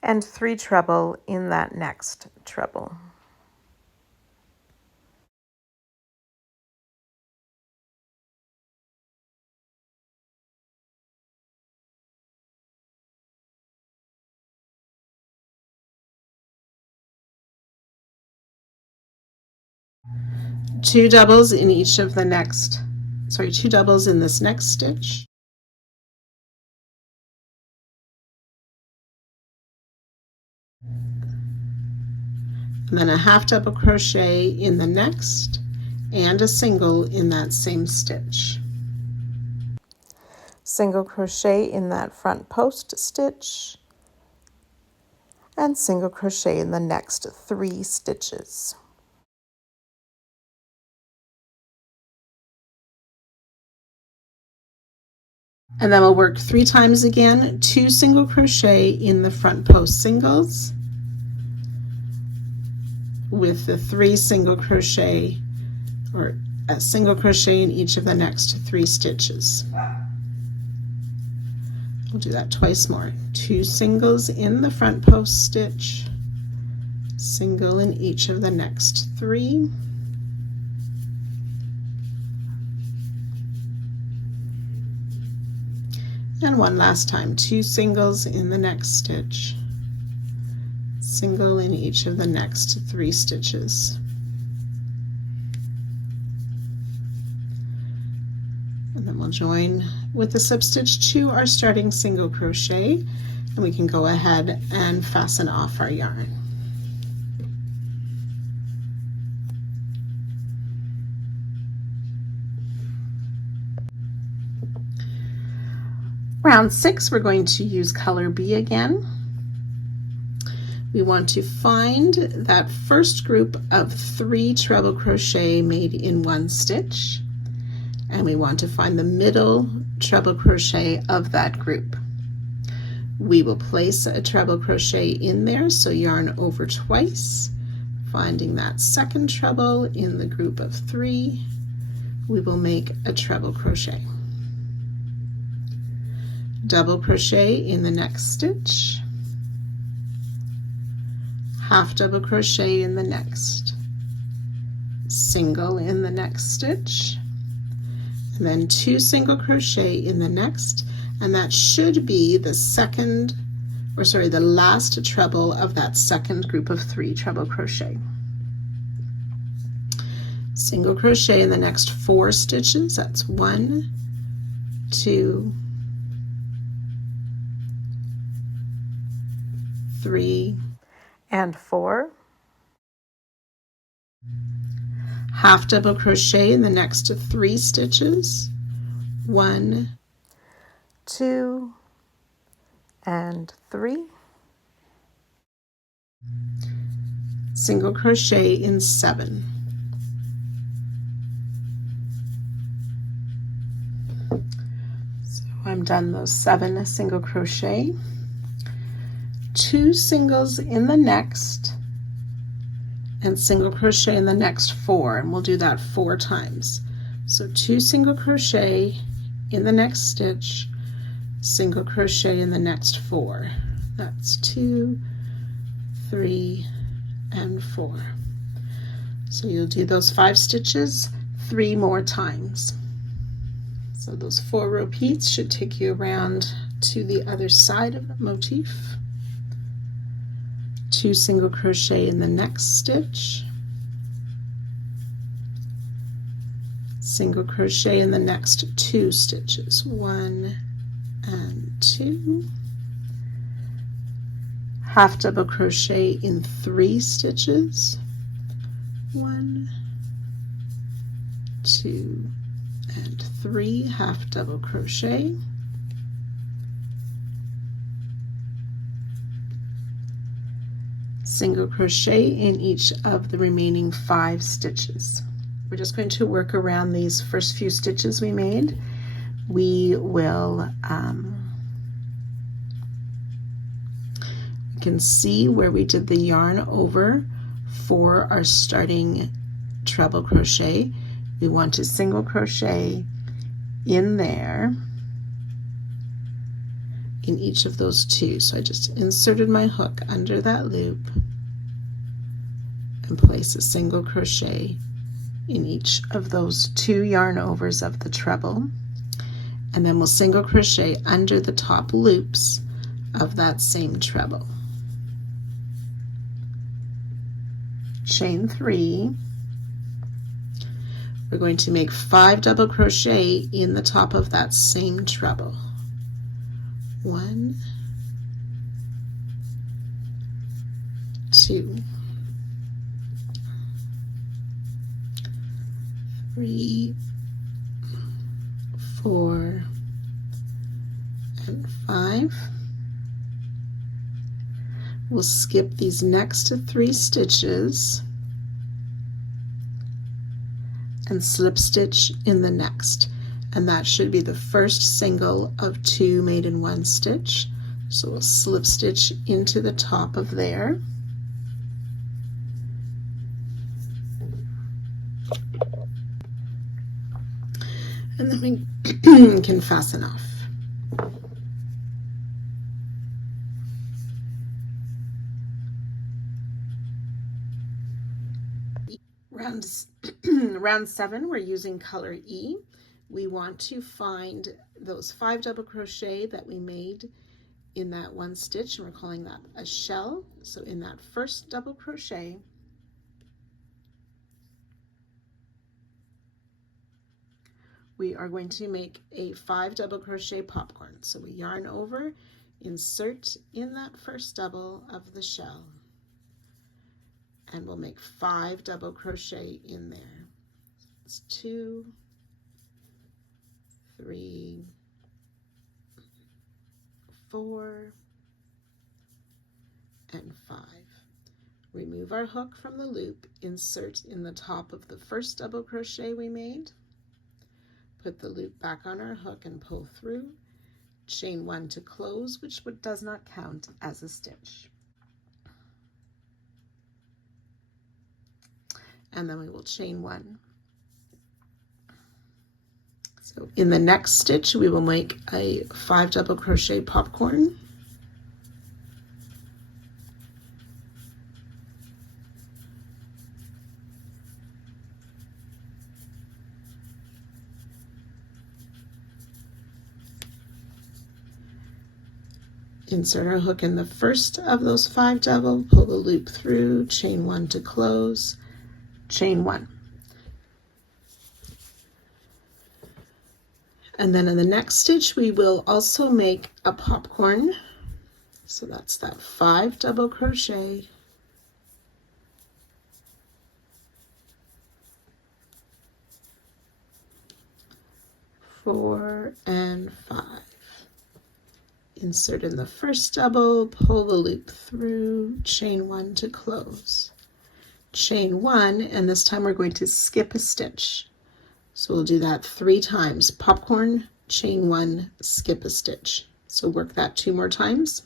And 3 treble in that next treble. Two doubles in each of the next, 2 doubles in this next stitch. And then a half double crochet in the next and a single in that same stitch. Single crochet in that front post stitch and single crochet in the next 3 stitches. And then we'll work 3 times again, 2 single crochet in the front post singles with the 3 single crochet, or a single crochet in each of the next 3 stitches. We'll do that twice more. 2 singles in the front post stitch, single in each of the next 3. And one last time, 2 singles in the next stitch, single in each of the next 3 stitches. And then we'll join with the slip stitch to our starting single crochet, and we can go ahead and fasten off our yarn. Round 6, we're going to use color B again. We want to find that first group of 3 treble crochet made in 1 stitch, and we want to find the middle treble crochet of that group. We will place a treble crochet in there, so yarn over twice, finding that second treble in the group of 3. We will make a treble crochet. Double crochet in the next stitch, half double crochet in the next, single in the next stitch, and then 2 single crochet in the next, and that should be the the last treble of that second group of 3 treble crochet. Single crochet in the next 4 stitches. That's 1, 2, 3, and 4, half double crochet in the next 3 stitches, 1, 2, and 3, single crochet in 7. So I'm done those 7 single crochet, 2 singles in the next, and single crochet in the next 4, and we'll do that 4 times. So 2 single crochet in the next stitch, single crochet in the next 4. That's 2, 3, and 4. So you'll do those 5 stitches 3 more times. So those 4 repeats should take you around to the other side of the motif. 2 single crochet in the next stitch, single crochet in the next 2 stitches, 1 and 2, half double crochet in 3 stitches, 1, 2, and 3, half double crochet, single crochet in each of the remaining 5 stitches. We're just going to work around these first few stitches we made. We will you can see where we did the yarn over for our starting treble crochet. We want to single crochet in there in each of those 2. So I just inserted my hook under that loop and place a single crochet in each of those 2 yarn overs of the treble, and then we'll single crochet under the top loops of that same treble. Chain 3. We're going to make 5 double crochet in the top of that same treble. 1, 2, 3, 4, and 5. We'll skip these next 3 stitches and slip stitch in the next, and that should be the first single of 2 made in 1 stitch. So we'll slip stitch into the top of there, and then we can fasten off. Round 7, we're using color E. We want to find those 5 double crochet that we made in that 1 stitch, and we're calling that a shell. So in that first double crochet, we are going to make a 5 double crochet popcorn. So we yarn over, insert in that first double of the shell, and we'll make 5 double crochet in there. It's 2, 3, 4, and 5. Remove our hook from the loop, insert in the top of the first double crochet we made, put the loop back on our hook and pull through, chain 1 to close, which does not count as a stitch. And then we will chain 1. So in the next stitch, we will make a 5 double crochet popcorn. Insert our hook in the first of those 5 double, pull the loop through, chain 1 to close, chain 1. And then in the next stitch, we will also make a popcorn. So that's that 5 double crochet 4 and 5. Insert in the first double, pull the loop through, chain 1 to close. Chain 1, and this time we're going to skip a stitch. So we'll do that 3 times. Popcorn, chain 1, skip a stitch. So work that 2 more times.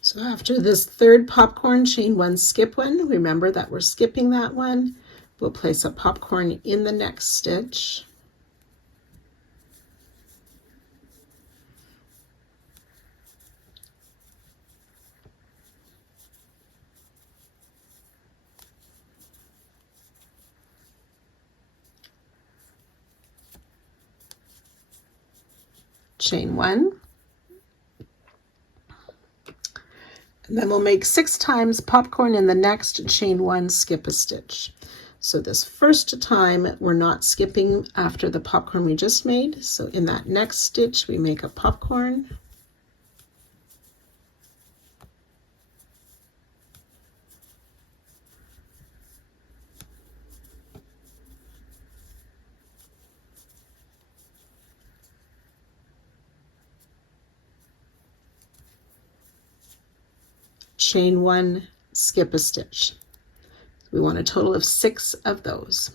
So after this third popcorn, chain 1, skip 1. Remember that we're skipping that one. We'll place a popcorn in the next stitch. Chain 1. And then we'll make 6 times popcorn in the next, chain 1, skip a stitch. So this first time we're not skipping after the popcorn we just made. So in that next stitch we make a popcorn. Chain 1, skip a stitch. We want a total of 6 of those.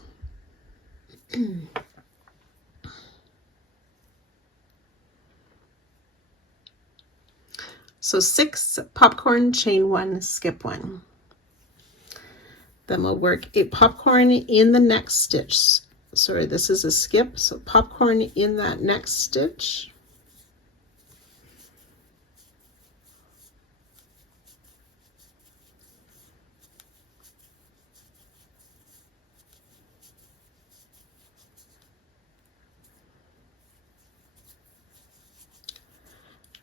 So 6 popcorn, chain 1, skip 1. Then we'll work a popcorn in the next stitch. Sorry, this is a skip, so popcorn in that next stitch.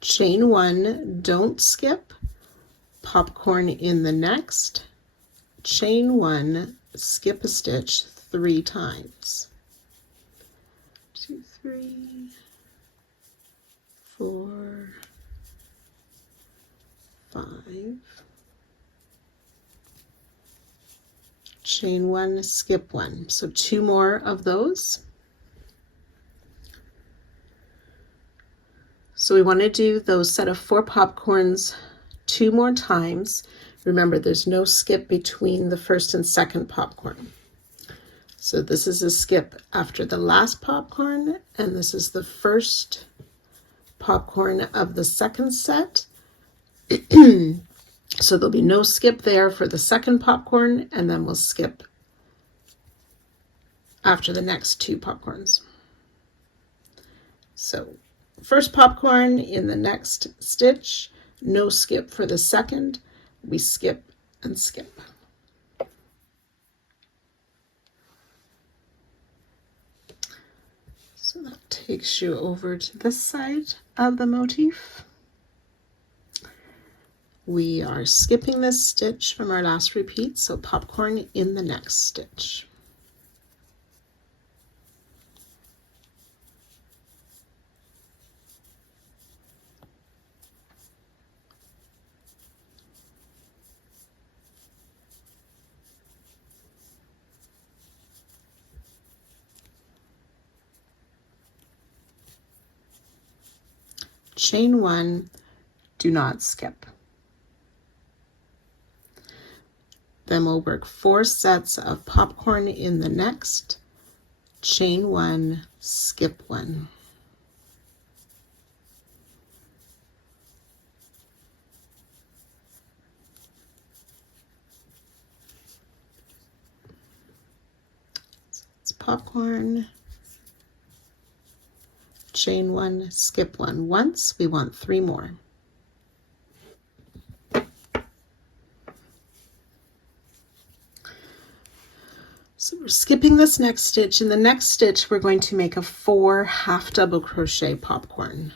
Chain 1, don't skip, popcorn in the next, chain 1, skip a stitch 3 times. 2, 3, 4, 5. Chain 1, skip 1. So 2 more of those. So we want to do those set of 4 popcorns 2 more times. Remember, there's no skip between the first and second popcorn. So this is a skip after the last popcorn, and this is the first popcorn of the second set. So there'll be no skip there for the second popcorn, and then we'll skip after the next 2 popcorns. So first popcorn in the next stitch, no skip for the second, we skip and skip. So that takes you over to this side of the motif. We are skipping this stitch from our last repeat, so popcorn in the next stitch. Chain 1, do not skip. Then we'll work 4 sets of popcorn in the next, chain 1, skip 1. So it's popcorn, chain 1, skip 1 once. We want 3 more. So we're skipping this next stitch. In the next stitch, we're going to make a 4 half double crochet popcorn.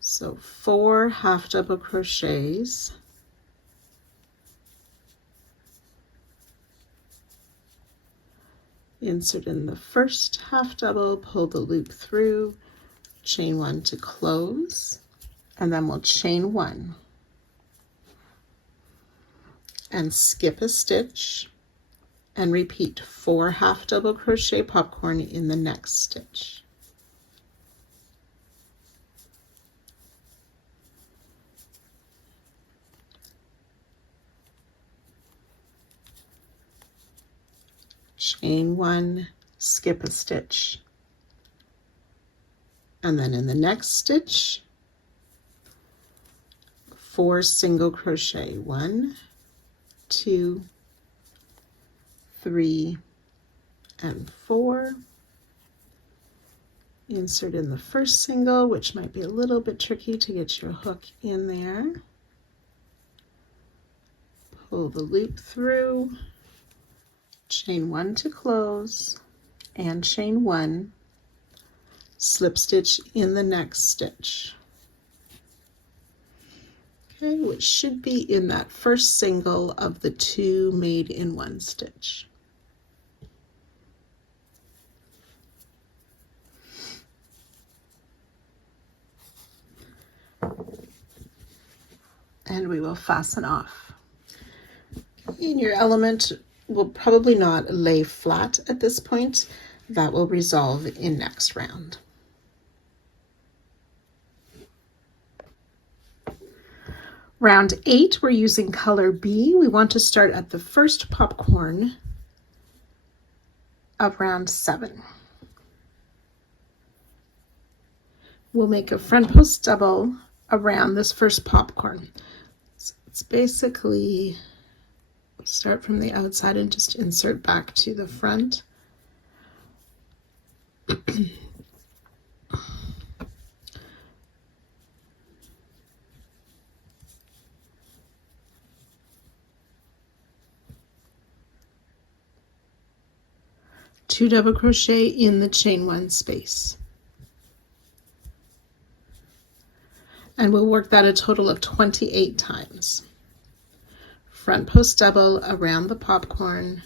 So 4 half double crochets. Insert in the first half double, pull the loop through, chain 1 to close, and then we'll chain 1 and skip a stitch. and repeat 4 half double crochet popcorn in the next stitch. Chain 1, skip a stitch, and then in the next stitch 4 single crochet, 1, 2, 3, and 4. Insert in the first single, which might be a little bit tricky to get your hook in there. Pull the loop through, chain 1 to close, and chain 1, slip stitch in the next stitch. Okay, which should be in that first single of the 2 made in 1 stitch. And we will fasten off. In your element will probably not lay flat at this point. That will resolve in next round. Round 8, we're using color B. We want to start at the first popcorn of round 7. We'll make a front post double around this first popcorn. So it's basically start from the outside and just insert back to the front. Two double crochet in the chain 1 space. And we'll work that a total of 28 times. Front post double around the popcorn,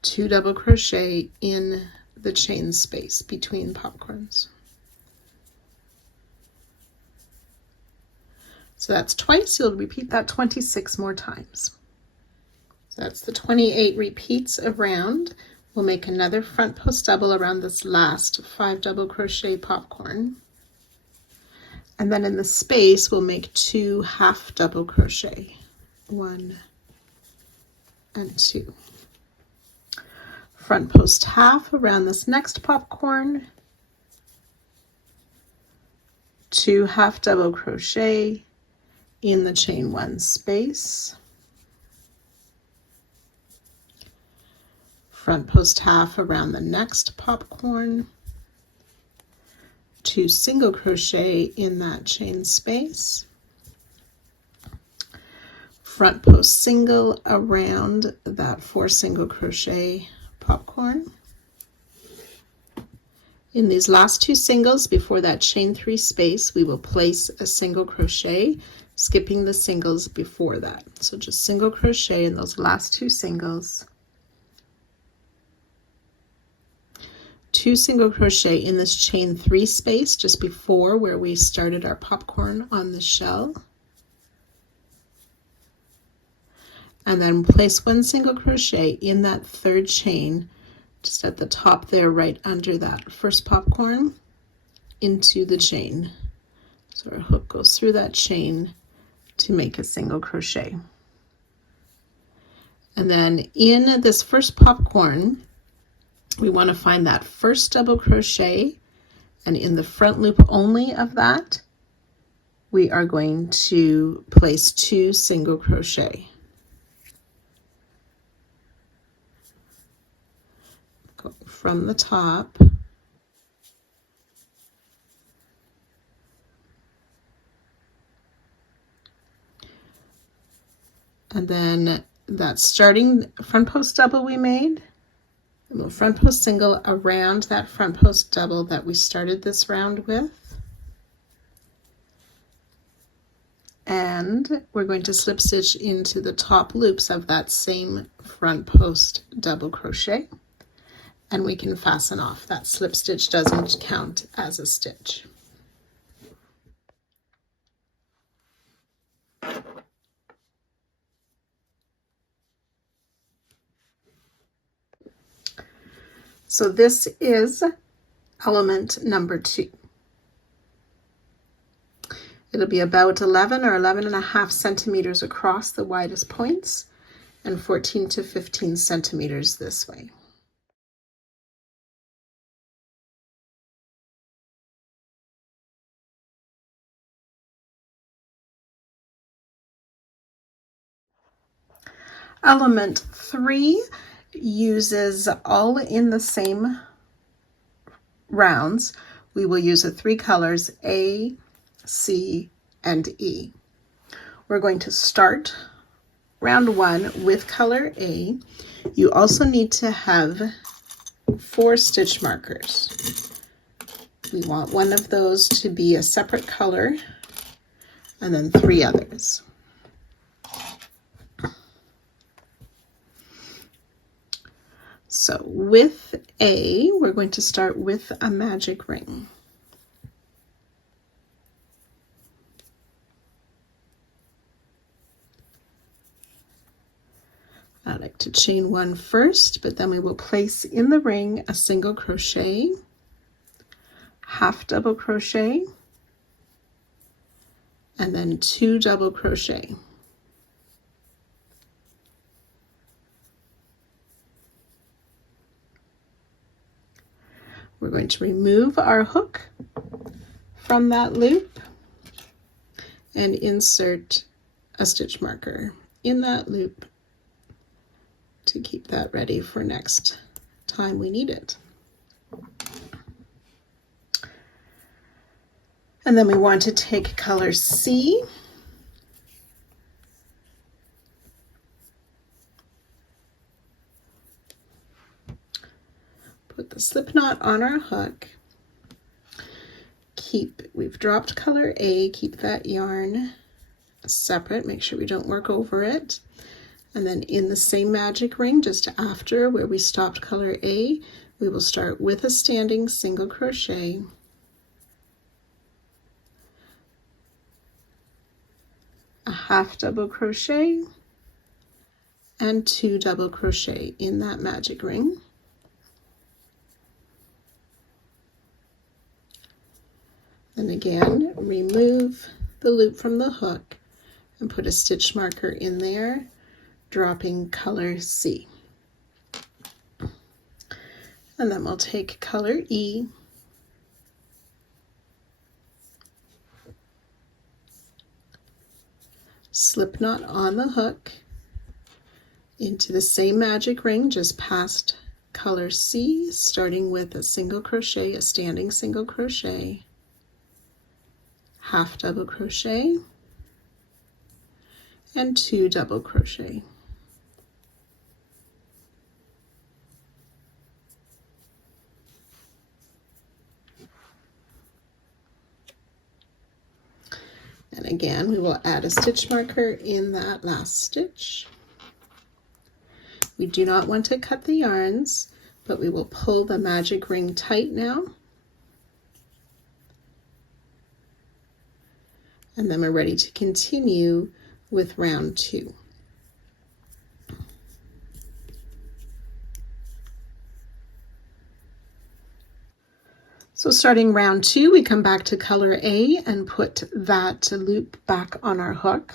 2 double crochet in the chain space between popcorns. So that's twice. You'll repeat that 26 more times. So that's the 28 repeats around. We'll make another front post double around this last 5 double crochet popcorn. And then in the space, we'll make 2 half double crochet, 1 and 2. Front post half around this next popcorn, 2 half double crochet in the chain 1 space. Front post half around the next popcorn, 2 single crochet in that chain space, front post single around that 4 single crochet popcorn. In these last 2 singles before that chain 3 space, we will place a single crochet, skipping the singles before that. So just single crochet in those last 2 singles. 2 single crochet in this chain 3 space just before where we started our popcorn on the shell, and then place 1 single crochet in that 3rd chain just at the top there, right under that first popcorn, into the chain. So our hook goes through that chain to make a single crochet. And then in this first popcorn, we want to find that first double crochet, and in the front loop only of that, we are going to place 2 single crochet. Go from the top. And then that starting front post double we made, a little front post single around that front post double that we started this round with, and we're going to slip stitch into the top loops of that same front post double crochet, and we can fasten off. That slip stitch doesn't count as a stitch. So this is element number 2. It'll be about 11 or 11.5 centimeters across the widest points and 14 to 15 centimeters this way. Element 3 uses all in the same rounds. We will use the 3 colors A, C, and E. We're going to start round 1 with color A. You also need to have 4 stitch markers. We want one of those to be a separate color and then 3 others. So with A, we're going to start with a magic ring. I like to chain 1 first, but then we will place in the ring a single crochet, half double crochet, and then 2 double crochet. We're going to remove our hook from that loop and insert a stitch marker in that loop to keep that ready for next time we need it. And then we want to take color C, put the slip knot on our hook, we've dropped color A, keep that yarn separate, make sure we don't work over it. And then in the same magic ring, just after where we stopped color A, we will start with a standing single crochet, a half double crochet, and 2 double crochet in that magic ring. And again, remove the loop from the hook and put a stitch marker in there, dropping color C. And then we'll take color E, slip knot on the hook into the same magic ring just past color C, starting with a single crochet, a standing single crochet, half double crochet, and 2 double crochet. And again, we will add a stitch marker in that last stitch. We do not want to cut the yarns, but we will pull the magic ring tight now. And then we're ready to continue with round 2. So starting round 2, we come back to color A and put that loop back on our hook.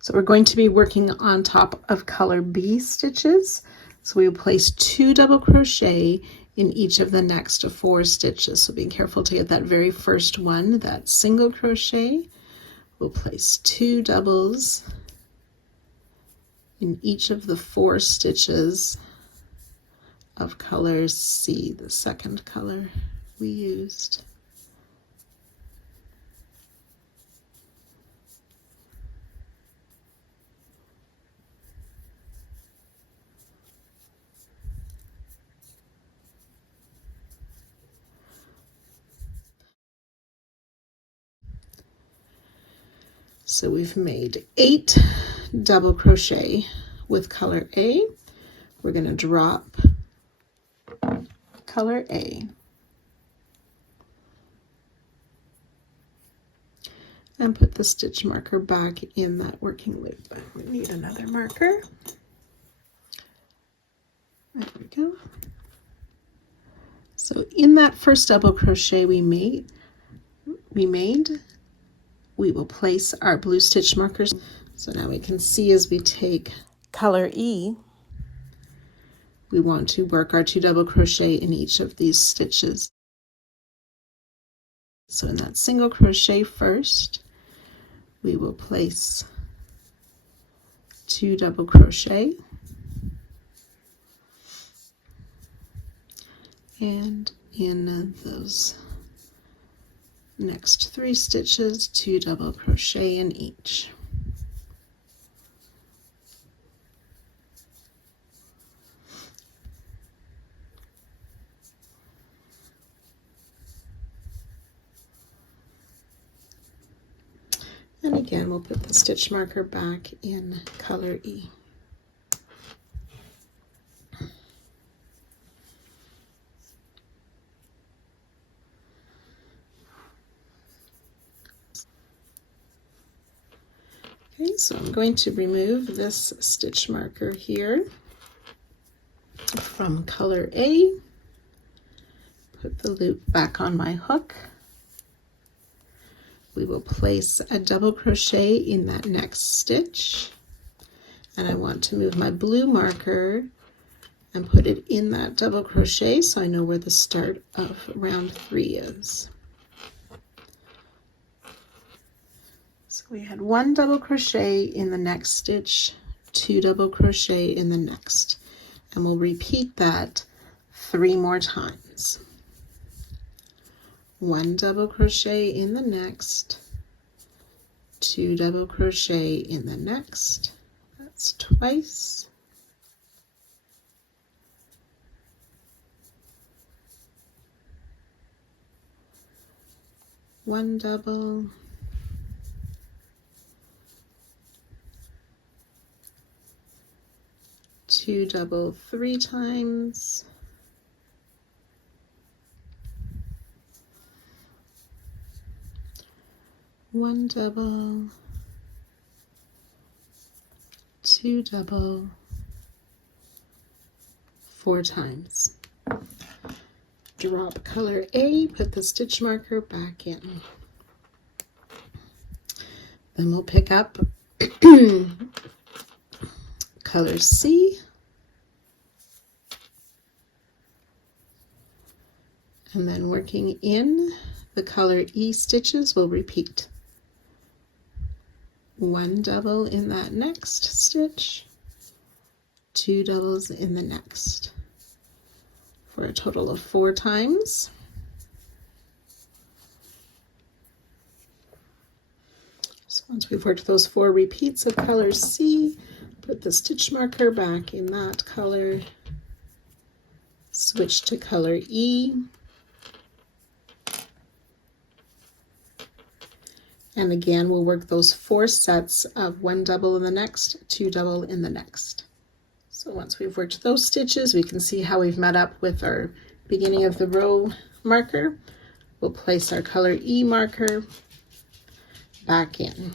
So we're going to be working on top of color B stitches. So we will place 2 double crochet in each of the next 4 stitches. So be careful to get that very first one, that single crochet. We'll place 2 doubles in each of the 4 stitches of color C, the second color we used. So we've made 8 double crochet with color A. We're going to drop color A and put the stitch marker back in that working loop. We need another marker. There we go. So in that first double crochet we made, we will place our blue stitch markers. So now we can see as we take color E, we want to work our 2 double crochet in each of these stitches. So in that single crochet first, we will place 2 double crochet, and in those next 3 stitches, 2 double crochet in each. And again, we'll put the stitch marker back in color E. Okay, so I'm going to remove this stitch marker here from color A, put the loop back on my hook. We will place a double crochet in that next stitch, and I want to move my blue marker and put it in that double crochet so I know where the start of round 3 is. So we had 1 double crochet in the next stitch, 2 double crochet in the next, and we'll repeat that 3 more times. 1 double crochet in the next, 2 double crochet in the next, that's twice, 1 double, 2 double 3 times, 1 double, 2 double, 4 times. Drop color A, put the stitch marker back in. Then we'll pick up color C, and then working in the color E stitches, we'll repeat 1 double in that next stitch, 2 doubles in the next, for a total of 4 times. So once we've worked those 4 repeats of color C, put the stitch marker back in that color, switch to color E, and again we'll work those 4 sets of 1 double in the next, 2 double in the next. So once we've worked those stitches, we can see how we've met up with our beginning of the row marker. We'll place our color E marker back in.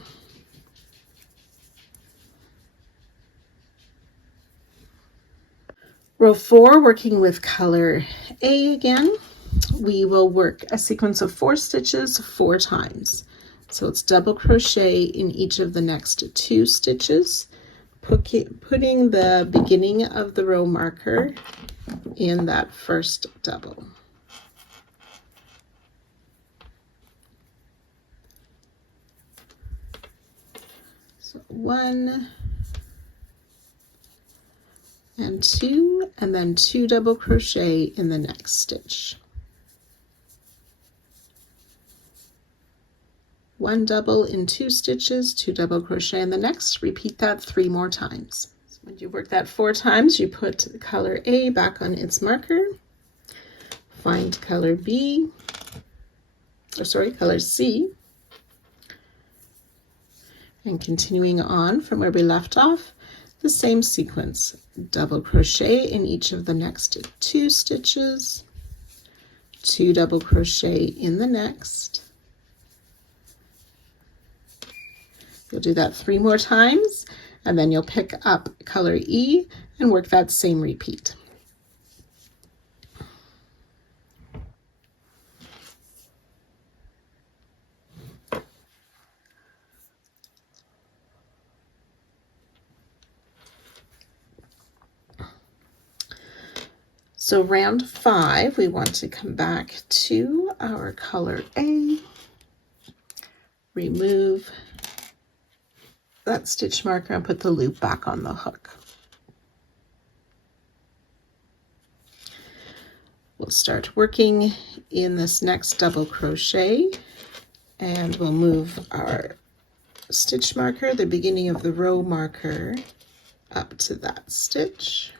Row 4, working with color A again, we will work a sequence of 4 stitches 4 times. So it's double crochet in each of the next 2 stitches, putting the beginning of the row marker in that first double. So 1 and 2, and then 2 double crochet in the next stitch. 1 double in 2 stitches, 2 double crochet in the next, repeat that 3 more times. So when you work that 4 times, you put color A back on its marker, find color B, or sorry, color C, and continuing on from where we left off, the same sequence, double crochet in each of the next 2 stitches, 2 double crochet in the next. You'll do that 3 more times, and then you'll pick up color E and work that same repeat. So round 5, we want to come back to our color A, remove that stitch marker and put the loop back on the hook. We'll start working in this next double crochet, and we'll move our stitch marker, the beginning of the row marker, up to that stitch.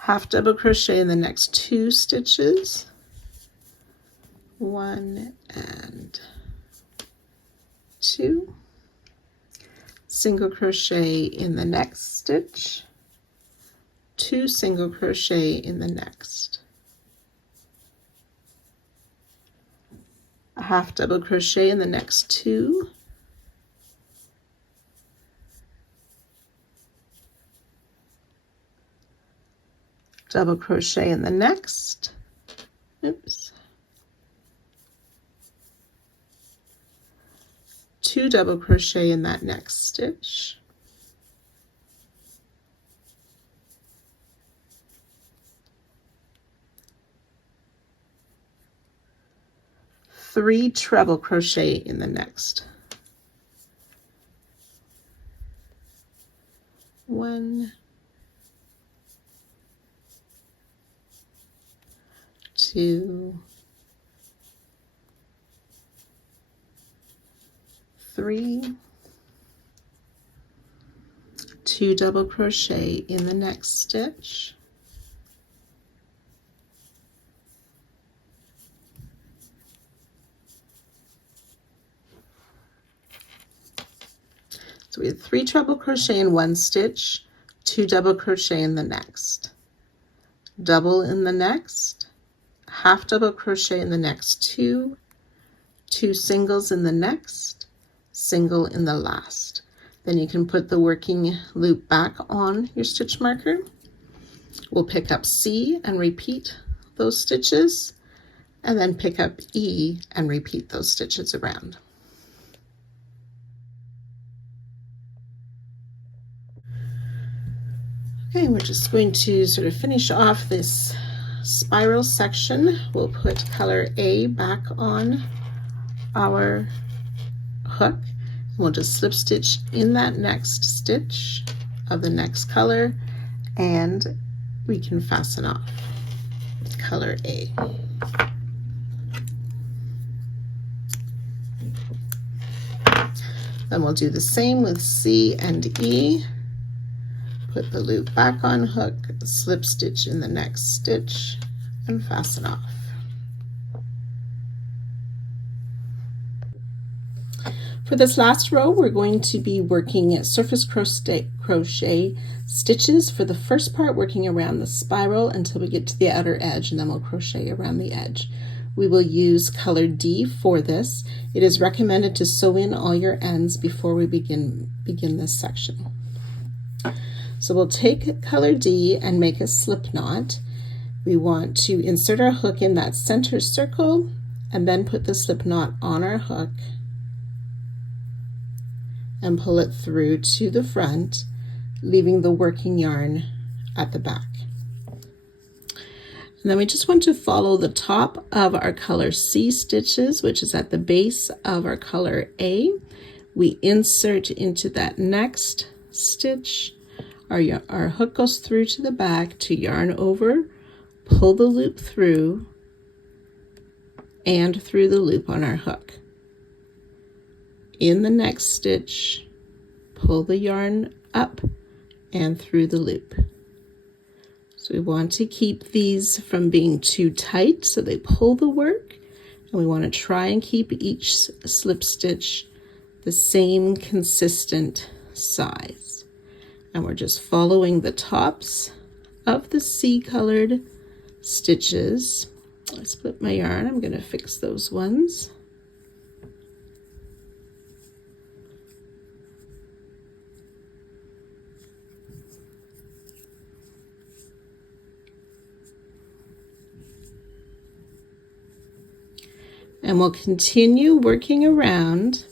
Half double crochet in the next 2 stitches. 1 and 2. Single crochet in the next stitch. 2 single crochet in the next. A half double crochet in the next 2. Double crochet in the next. Oops. 2 double crochet in that next stitch. 3 treble crochet in the next. 1, 2, 3, 2 double crochet in the next stitch. So we have 3 treble crochet in one stitch, 2 double crochet in the next, double in the next, half double crochet in the next 2, 2 singles in the next, single in the last. Then you can put the working loop back on your stitch marker. We'll pick up C and repeat those stitches, and then pick up E and repeat those stitches around. Okay, we're just going to sort of finish off this spiral section. We'll put color A back on our hook. We'll just slip stitch in that next stitch of the next color, and we can fasten off color A. Then we'll do the same with C and E. Put the loop back on hook, slip stitch in the next stitch, and fasten off. For this last row, we're going to be working surface crochet stitches. For the first part, working around the spiral until we get to the outer edge, and then we'll crochet around the edge. We will use color D for this. It is recommended to sew in all your ends before we begin this section. So we'll take color D and make a slip knot. We want to insert our hook in that center circle and then put the slip knot on our hook and pull it through to the front, leaving the working yarn at the back. And then we just want to follow the top of our color C stitches, which is at the base of our color A. We insert into that next stitch. Our hook goes through to the back to yarn over, pull the loop through, and through the loop on our hook. In the next stitch, pull the yarn up and through the loop. So we want to keep these from being too tight so they pull the work, and we want to try and keep each slip stitch the same consistent size. And we're just following the tops of the C colored stitches. I split my yarn, I'm going to fix those ones. And we'll continue working around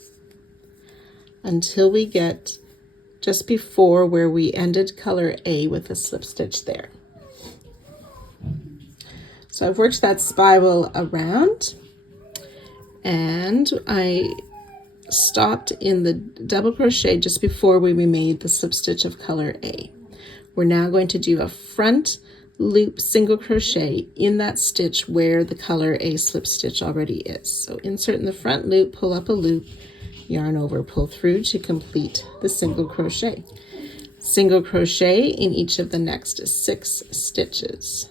until we get just before where we ended color A with a slip stitch there. So I've worked that spiral around, and I stopped in the double crochet just before we made the slip stitch of color A. We're now going to do a front loop single crochet in that stitch where the color A slip stitch already is. So insert in the front loop, pull up a loop, yarn over, pull through to complete the single crochet. Single crochet in each of the next 6 stitches.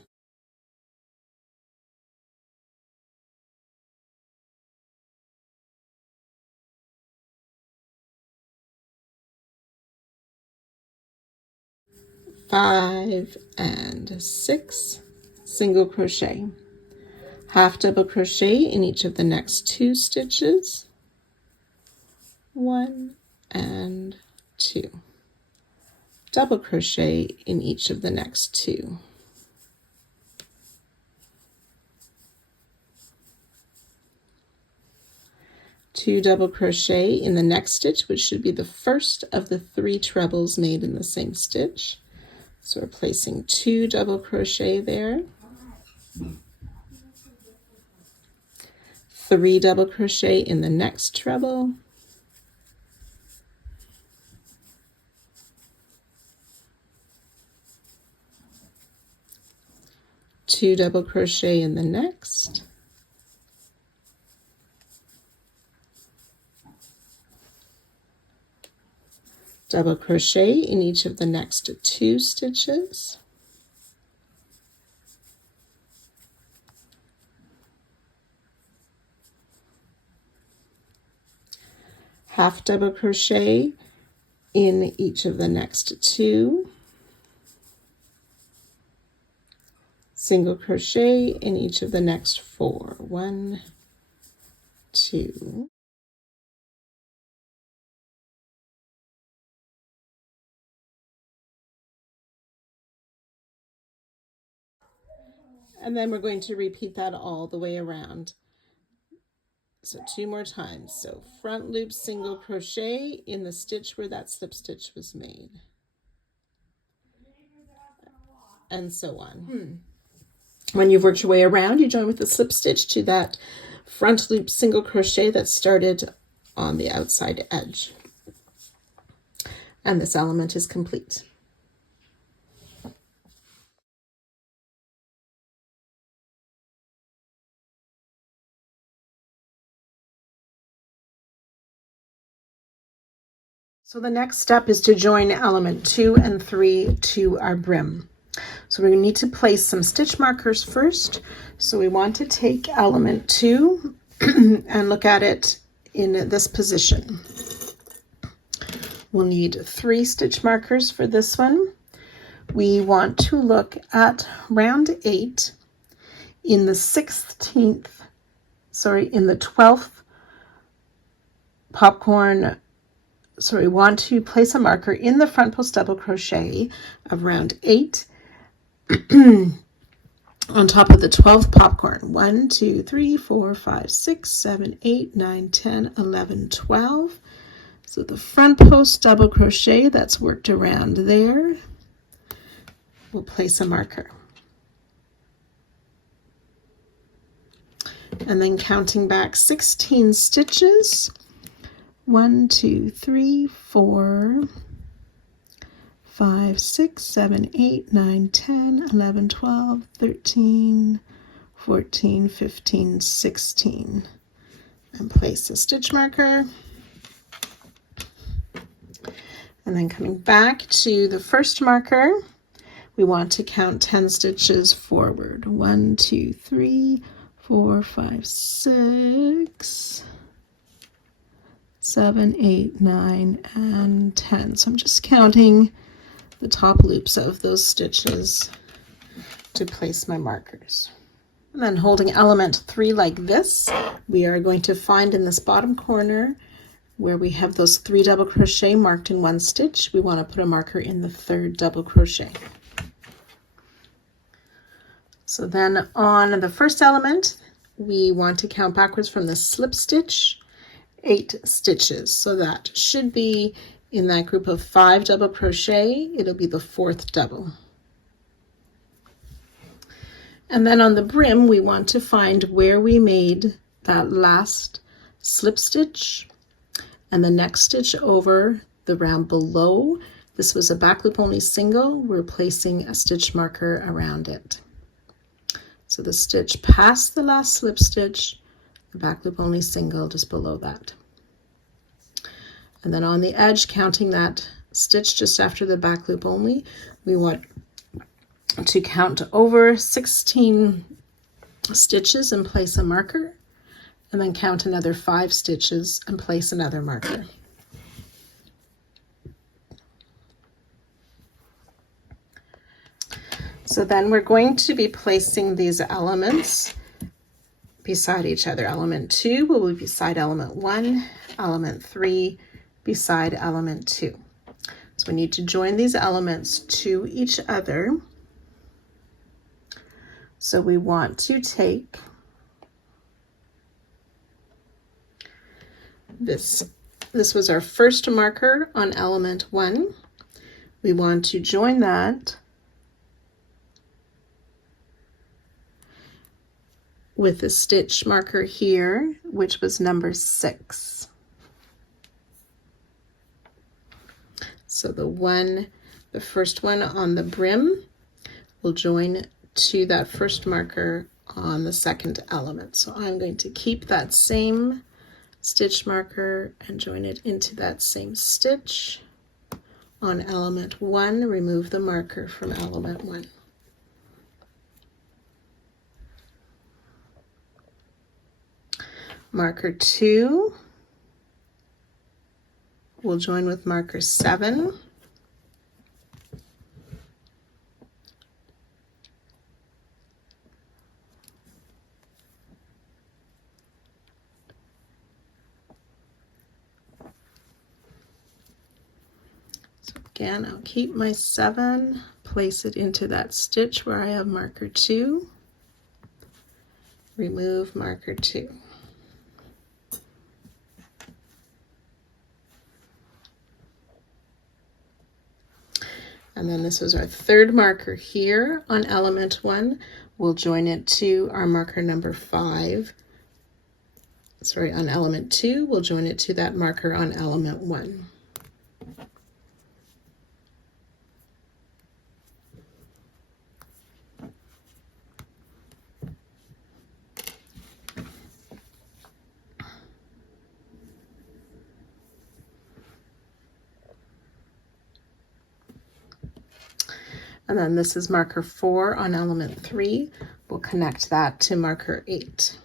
Five and 6, single crochet, half double crochet in each of the next 2 stitches, 1 and 2, double crochet in each of the next 2, two double crochet in the next stitch, which should be the first of the 3 trebles made in the same stitch. So we're placing 2 double crochet there, 3 double crochet in the next treble, 2 double crochet in the next, double crochet in each of the next 2 stitches, half double crochet in each of the next 2, single crochet in each of the next 4, 1, 2, and then we're going to repeat that all the way around. So 2 more times. So front loop single crochet in the stitch where that slip stitch was made, and so on. When you've worked your way around, you join with the slip stitch to that front loop single crochet that started on the outside edge, and this element is complete. So the next step is to join element 2 and 3 to our brim. So we need to place some stitch markers first. So we want to take element 2 and look at it in this position. We'll need 3 stitch markers for this one. We want to look at round 8 in the 12th popcorn. So we want to place a marker in the front post double crochet of round 8 on top of the 12th popcorn. 1, 2, 3, 4, 5, 6, 7, 8, 9, 10, 11, 12. So the front post double crochet that's worked around there, we'll place a marker. And then counting back 16 stitches, 1, 2, 3, 4, 5, 6, 7, 8, 9, 10, 11, 12, 13, 14, 15, 16. And place a stitch marker. And then coming back to the first marker, we want to count 10 stitches forward. 1, 2, 3, 4, 5, 6, 7, 8, 9, and 10. So I'm just counting the top loops of those stitches to place my markers. And then holding element 3 like this, we are going to find in this bottom corner where we have those 3 double crochet marked in 1 stitch, we want to put a marker in the 3rd double crochet. So then on the first element, we want to count backwards from the slip stitch 8 stitches. So that should be In that group of 5 double crochet, it'll be the 4th double. And then on the brim, we want to find where we made that last slip stitch and the next stitch over the round below. This was a back loop only single. We're placing a stitch marker around it. So the stitch past the last slip stitch, the back loop only single just below that. And then on the edge, counting that stitch just after the back loop only, we want to count over 16 stitches and place a marker, and then count another 5 stitches and place another marker. So then we're going to be placing these elements beside each other. Element 2 will be beside element 1, element 3 beside element 2. So we need to join these elements to each other. So we want to take this was our first marker on element 1. We want to join that with a stitch marker here, which was number 6. So the first one on the brim will join to that first marker on the second element. So I'm going to keep that same stitch marker and join it into that same stitch on element 1. Remove the marker from element 1. Marker 2 will join with marker 7. So again, I'll keep my 7, place it into that stitch where I have marker 2, remove marker 2. And then this is our third marker here on element 1. We'll join it to our marker number 5. Sorry, on element 2, we'll join it to that marker on element 1. And then this is marker 4 on element 3. We'll connect that to marker 8.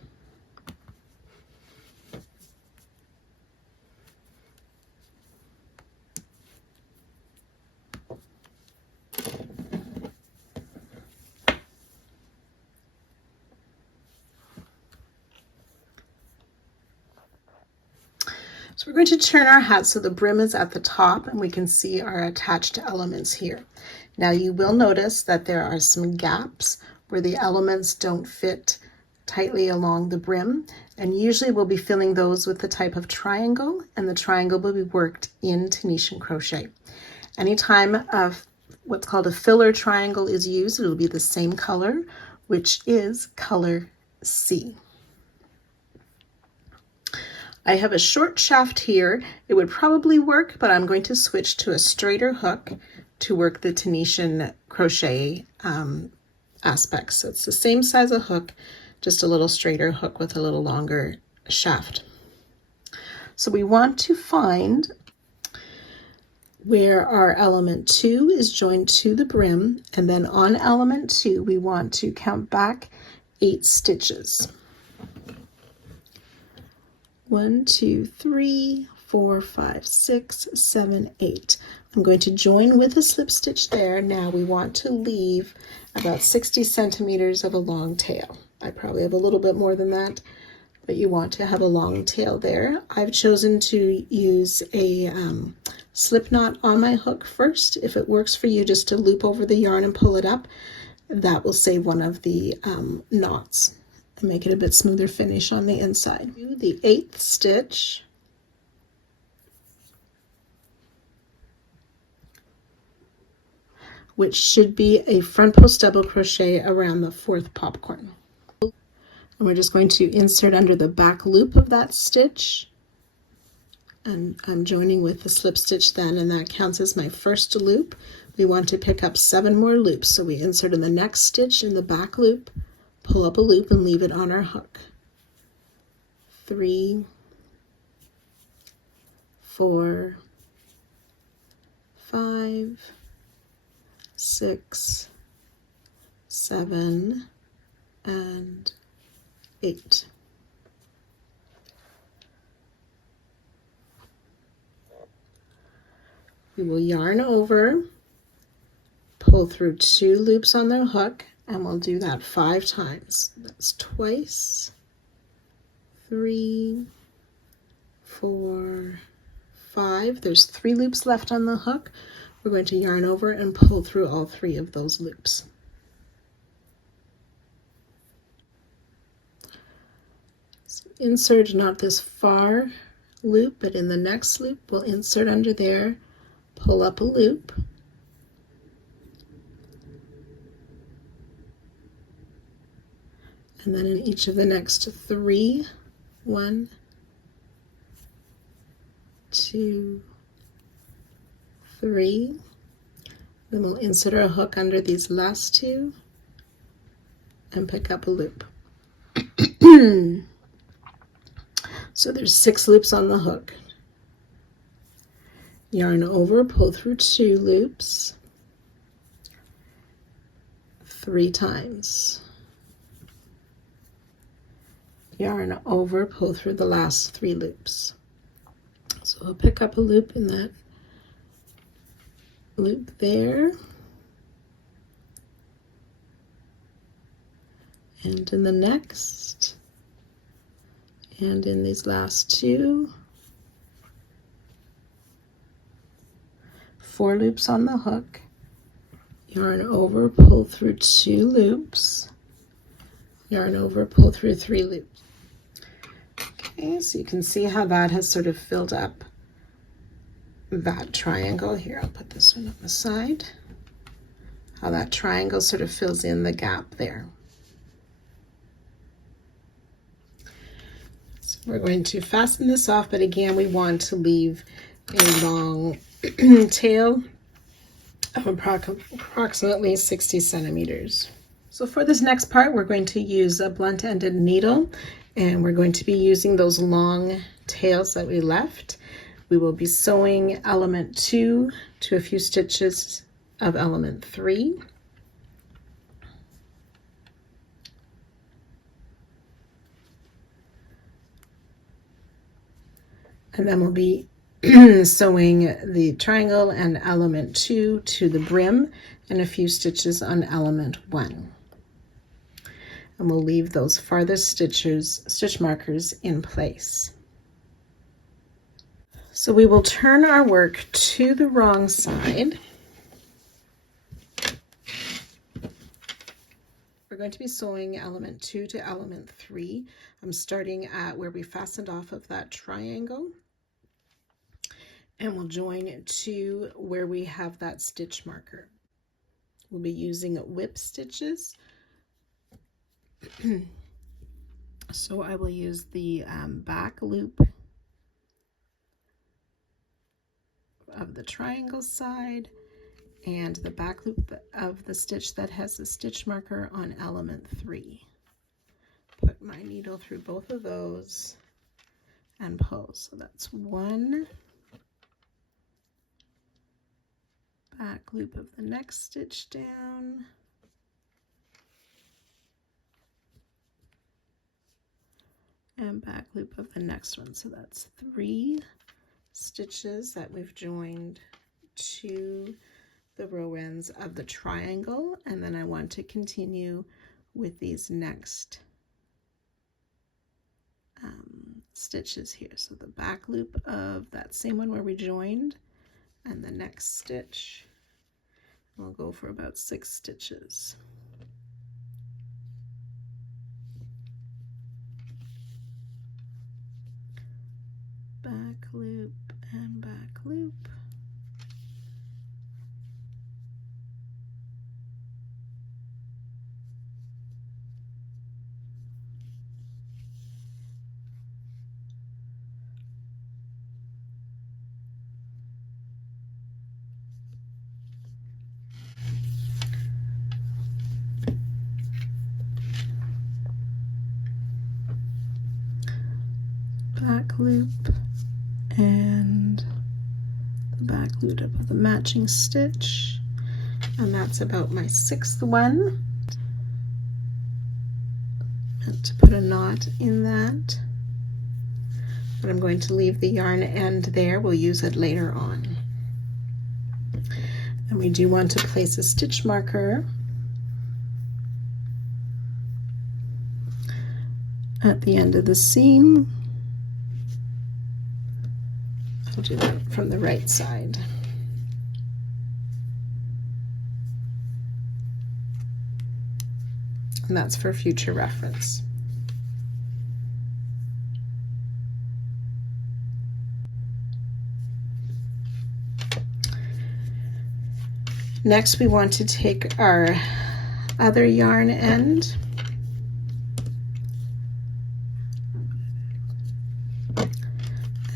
So we're going to turn our hat so the brim is at the top and we can see our attached elements here. Now you will notice that there are some gaps where the elements don't fit tightly along the brim, and usually we'll be filling those with the type of triangle, and the triangle will be worked in Tunisian crochet. Anytime what's called a filler triangle is used, it'll be the same color, which is color C. I have a short shaft here. It would probably work, but I'm going to switch to a straighter hook to work the Tunisian crochet aspects. So it's the same size of hook, just a little straighter hook with a little longer shaft. So we want to find where our element 2 is joined to the brim, and then on element 2 we want to count back 8 stitches. 1, 2, 3, 4, 5, 6, 7, 8. I'm going to join with a slip stitch there. Now we want to leave about 60 centimeters of a long tail. I probably have a little bit more than that, but you want to have a long tail there. I've chosen to use a slip knot on my hook first. If it works for you just to loop over the yarn and pull it up, that will save one of the knots and make it a bit smoother finish on the inside. The 8th stitch, which should be a front post double crochet around the 4th popcorn. And we're just going to insert under the back loop of that stitch, and I'm joining with the slip stitch then, and that counts as my first loop. We want to pick up 7 more loops, so we insert in the next stitch in the back loop, pull up a loop and leave it on our hook. 3, 4, 5, 6, 7, and 8. We will yarn over, pull through 2 loops on the hook, and we'll do that 5 times. That's twice, 3, 4, 5. There's 3 loops left on the hook. We're going to yarn over and pull through all 3 of those loops. So insert not this far loop, but in the next loop we'll insert under there, pull up a loop, and then in each of the next 3, 1, 2, 3, then we'll insert our hook under these last 2 and pick up a loop. So there's 6 loops on the hook. Yarn over, pull through 2 loops 3 times. Yarn over, pull through the last 3 loops. So I'll pick up a loop in that loop there, and in the next, and in these last 2. 4 loops on the hook, yarn over, pull through 2 loops, yarn over, pull through 3 loops. Okay, so you can see how that has sort of filled up that triangle. Here, I'll put this one on the side. How that triangle sort of fills in the gap there. So we're going to fasten this off, but again, we want to leave a long tail of approximately 60 centimeters. So for this next part, we're going to use a blunt-ended needle, and we're going to be using those long tails that we left. We will be sewing element 2 to a few stitches of element 3. And then we'll be sewing the triangle and element 2 to the brim and a few stitches on element 1. And we'll leave those farthest stitch markers in place. So we will turn our work to the wrong side. We're going to be sewing element 2 to element 3. I'm starting at where we fastened off of that triangle, and we'll join to where we have that stitch marker. We'll be using whip stitches. So I will use the back loop of the triangle side and the back loop of the stitch that has the stitch marker on element 3. Put my needle through both of those and pull. So that's 1, back loop of the next stitch down, and back loop of the next one. So that's 3 stitches that we've joined to the row ends of the triangle, and then I want to continue with these next stitches here. So the back loop of that same one where we joined, and the next stitch, we'll go for about 6 stitches. Back loop and back loop. back loop of the matching stitch, and that's about my 6th one. And to put a knot in that, but I'm going to leave the yarn end there. We'll use it later on. And we do want to place a stitch marker at the end of the seam. I'll do that from the right side. And that's for future reference. Next, we want to take our other yarn end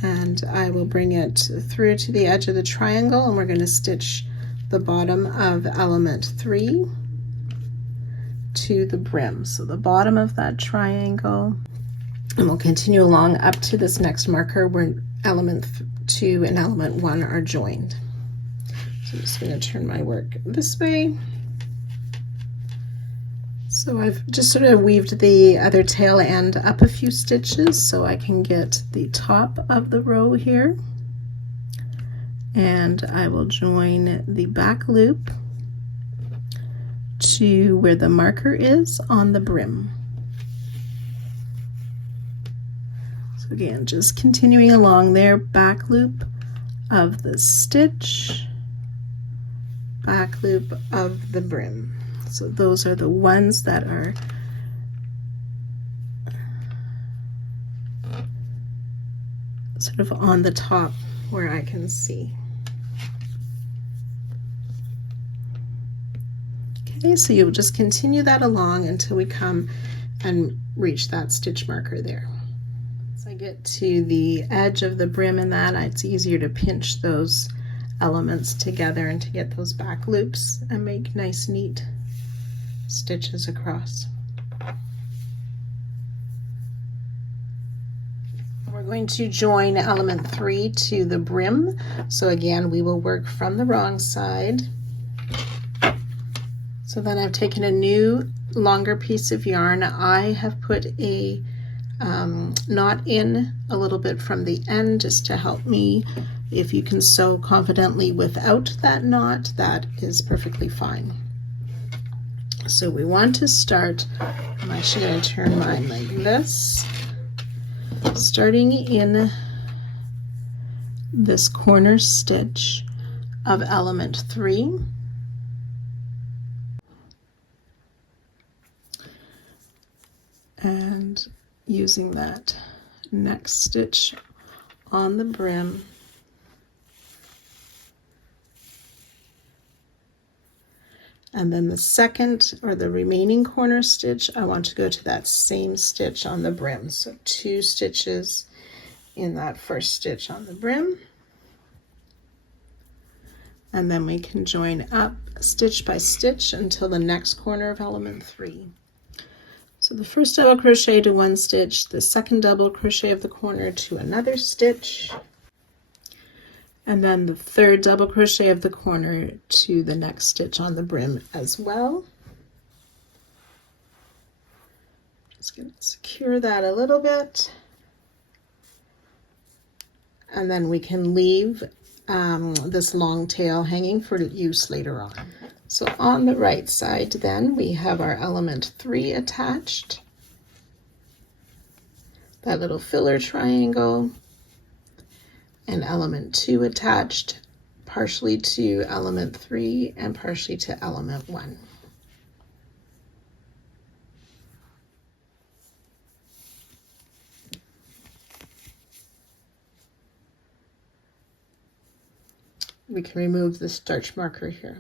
and I will bring it through to the edge of the triangle, and we're going to stitch the bottom of element 3 to the brim. So the bottom of that triangle, and we'll continue along up to this next marker where element 2 and element 1 are joined. So I'm just going to turn my work this way. So I've just sort of weaved the other tail end up a few stitches so I can get the top of the row here. And I will join the back loop to where the marker is on the brim. So again, just continuing along there, back loop of the stitch, back loop of the brim. So those are the ones that are sort of on the top where I can see. Okay, so you'll just continue that along until we come and reach that stitch marker there. As I get to the edge of the brim in that, it's easier to pinch those elements together and to get those back loops and make nice, neat stitches across. We're going to join element 3 to the brim. So again, we will work from the wrong side. So then I've taken a new longer piece of yarn. I have put a knot in a little bit from the end just to help me. If you can sew confidently without that knot, that is perfectly fine. So we want to start, I'm actually going to turn mine like this, starting in this corner stitch of element 3. And using that next stitch on the brim, and then the second or the remaining corner stitch, I want to go to that same stitch on the brim. So 2 stitches in that first stitch on the brim, and then we can join up stitch by stitch until the next corner of element 3. So the first double crochet to one stitch, the second double crochet of the corner to another stitch, and then the third double crochet of the corner to the next stitch on the brim as well. Just going to secure that a little bit, and then we can leave this long tail hanging for use later on. So on the right side then we have our element 3 attached, that little filler triangle, and element 2 attached, partially to element 3 and partially to element 1. We can remove the starch marker here.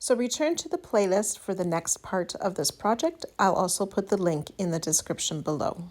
So return to the playlist for the next part of this project. I'll also put the link in the description below.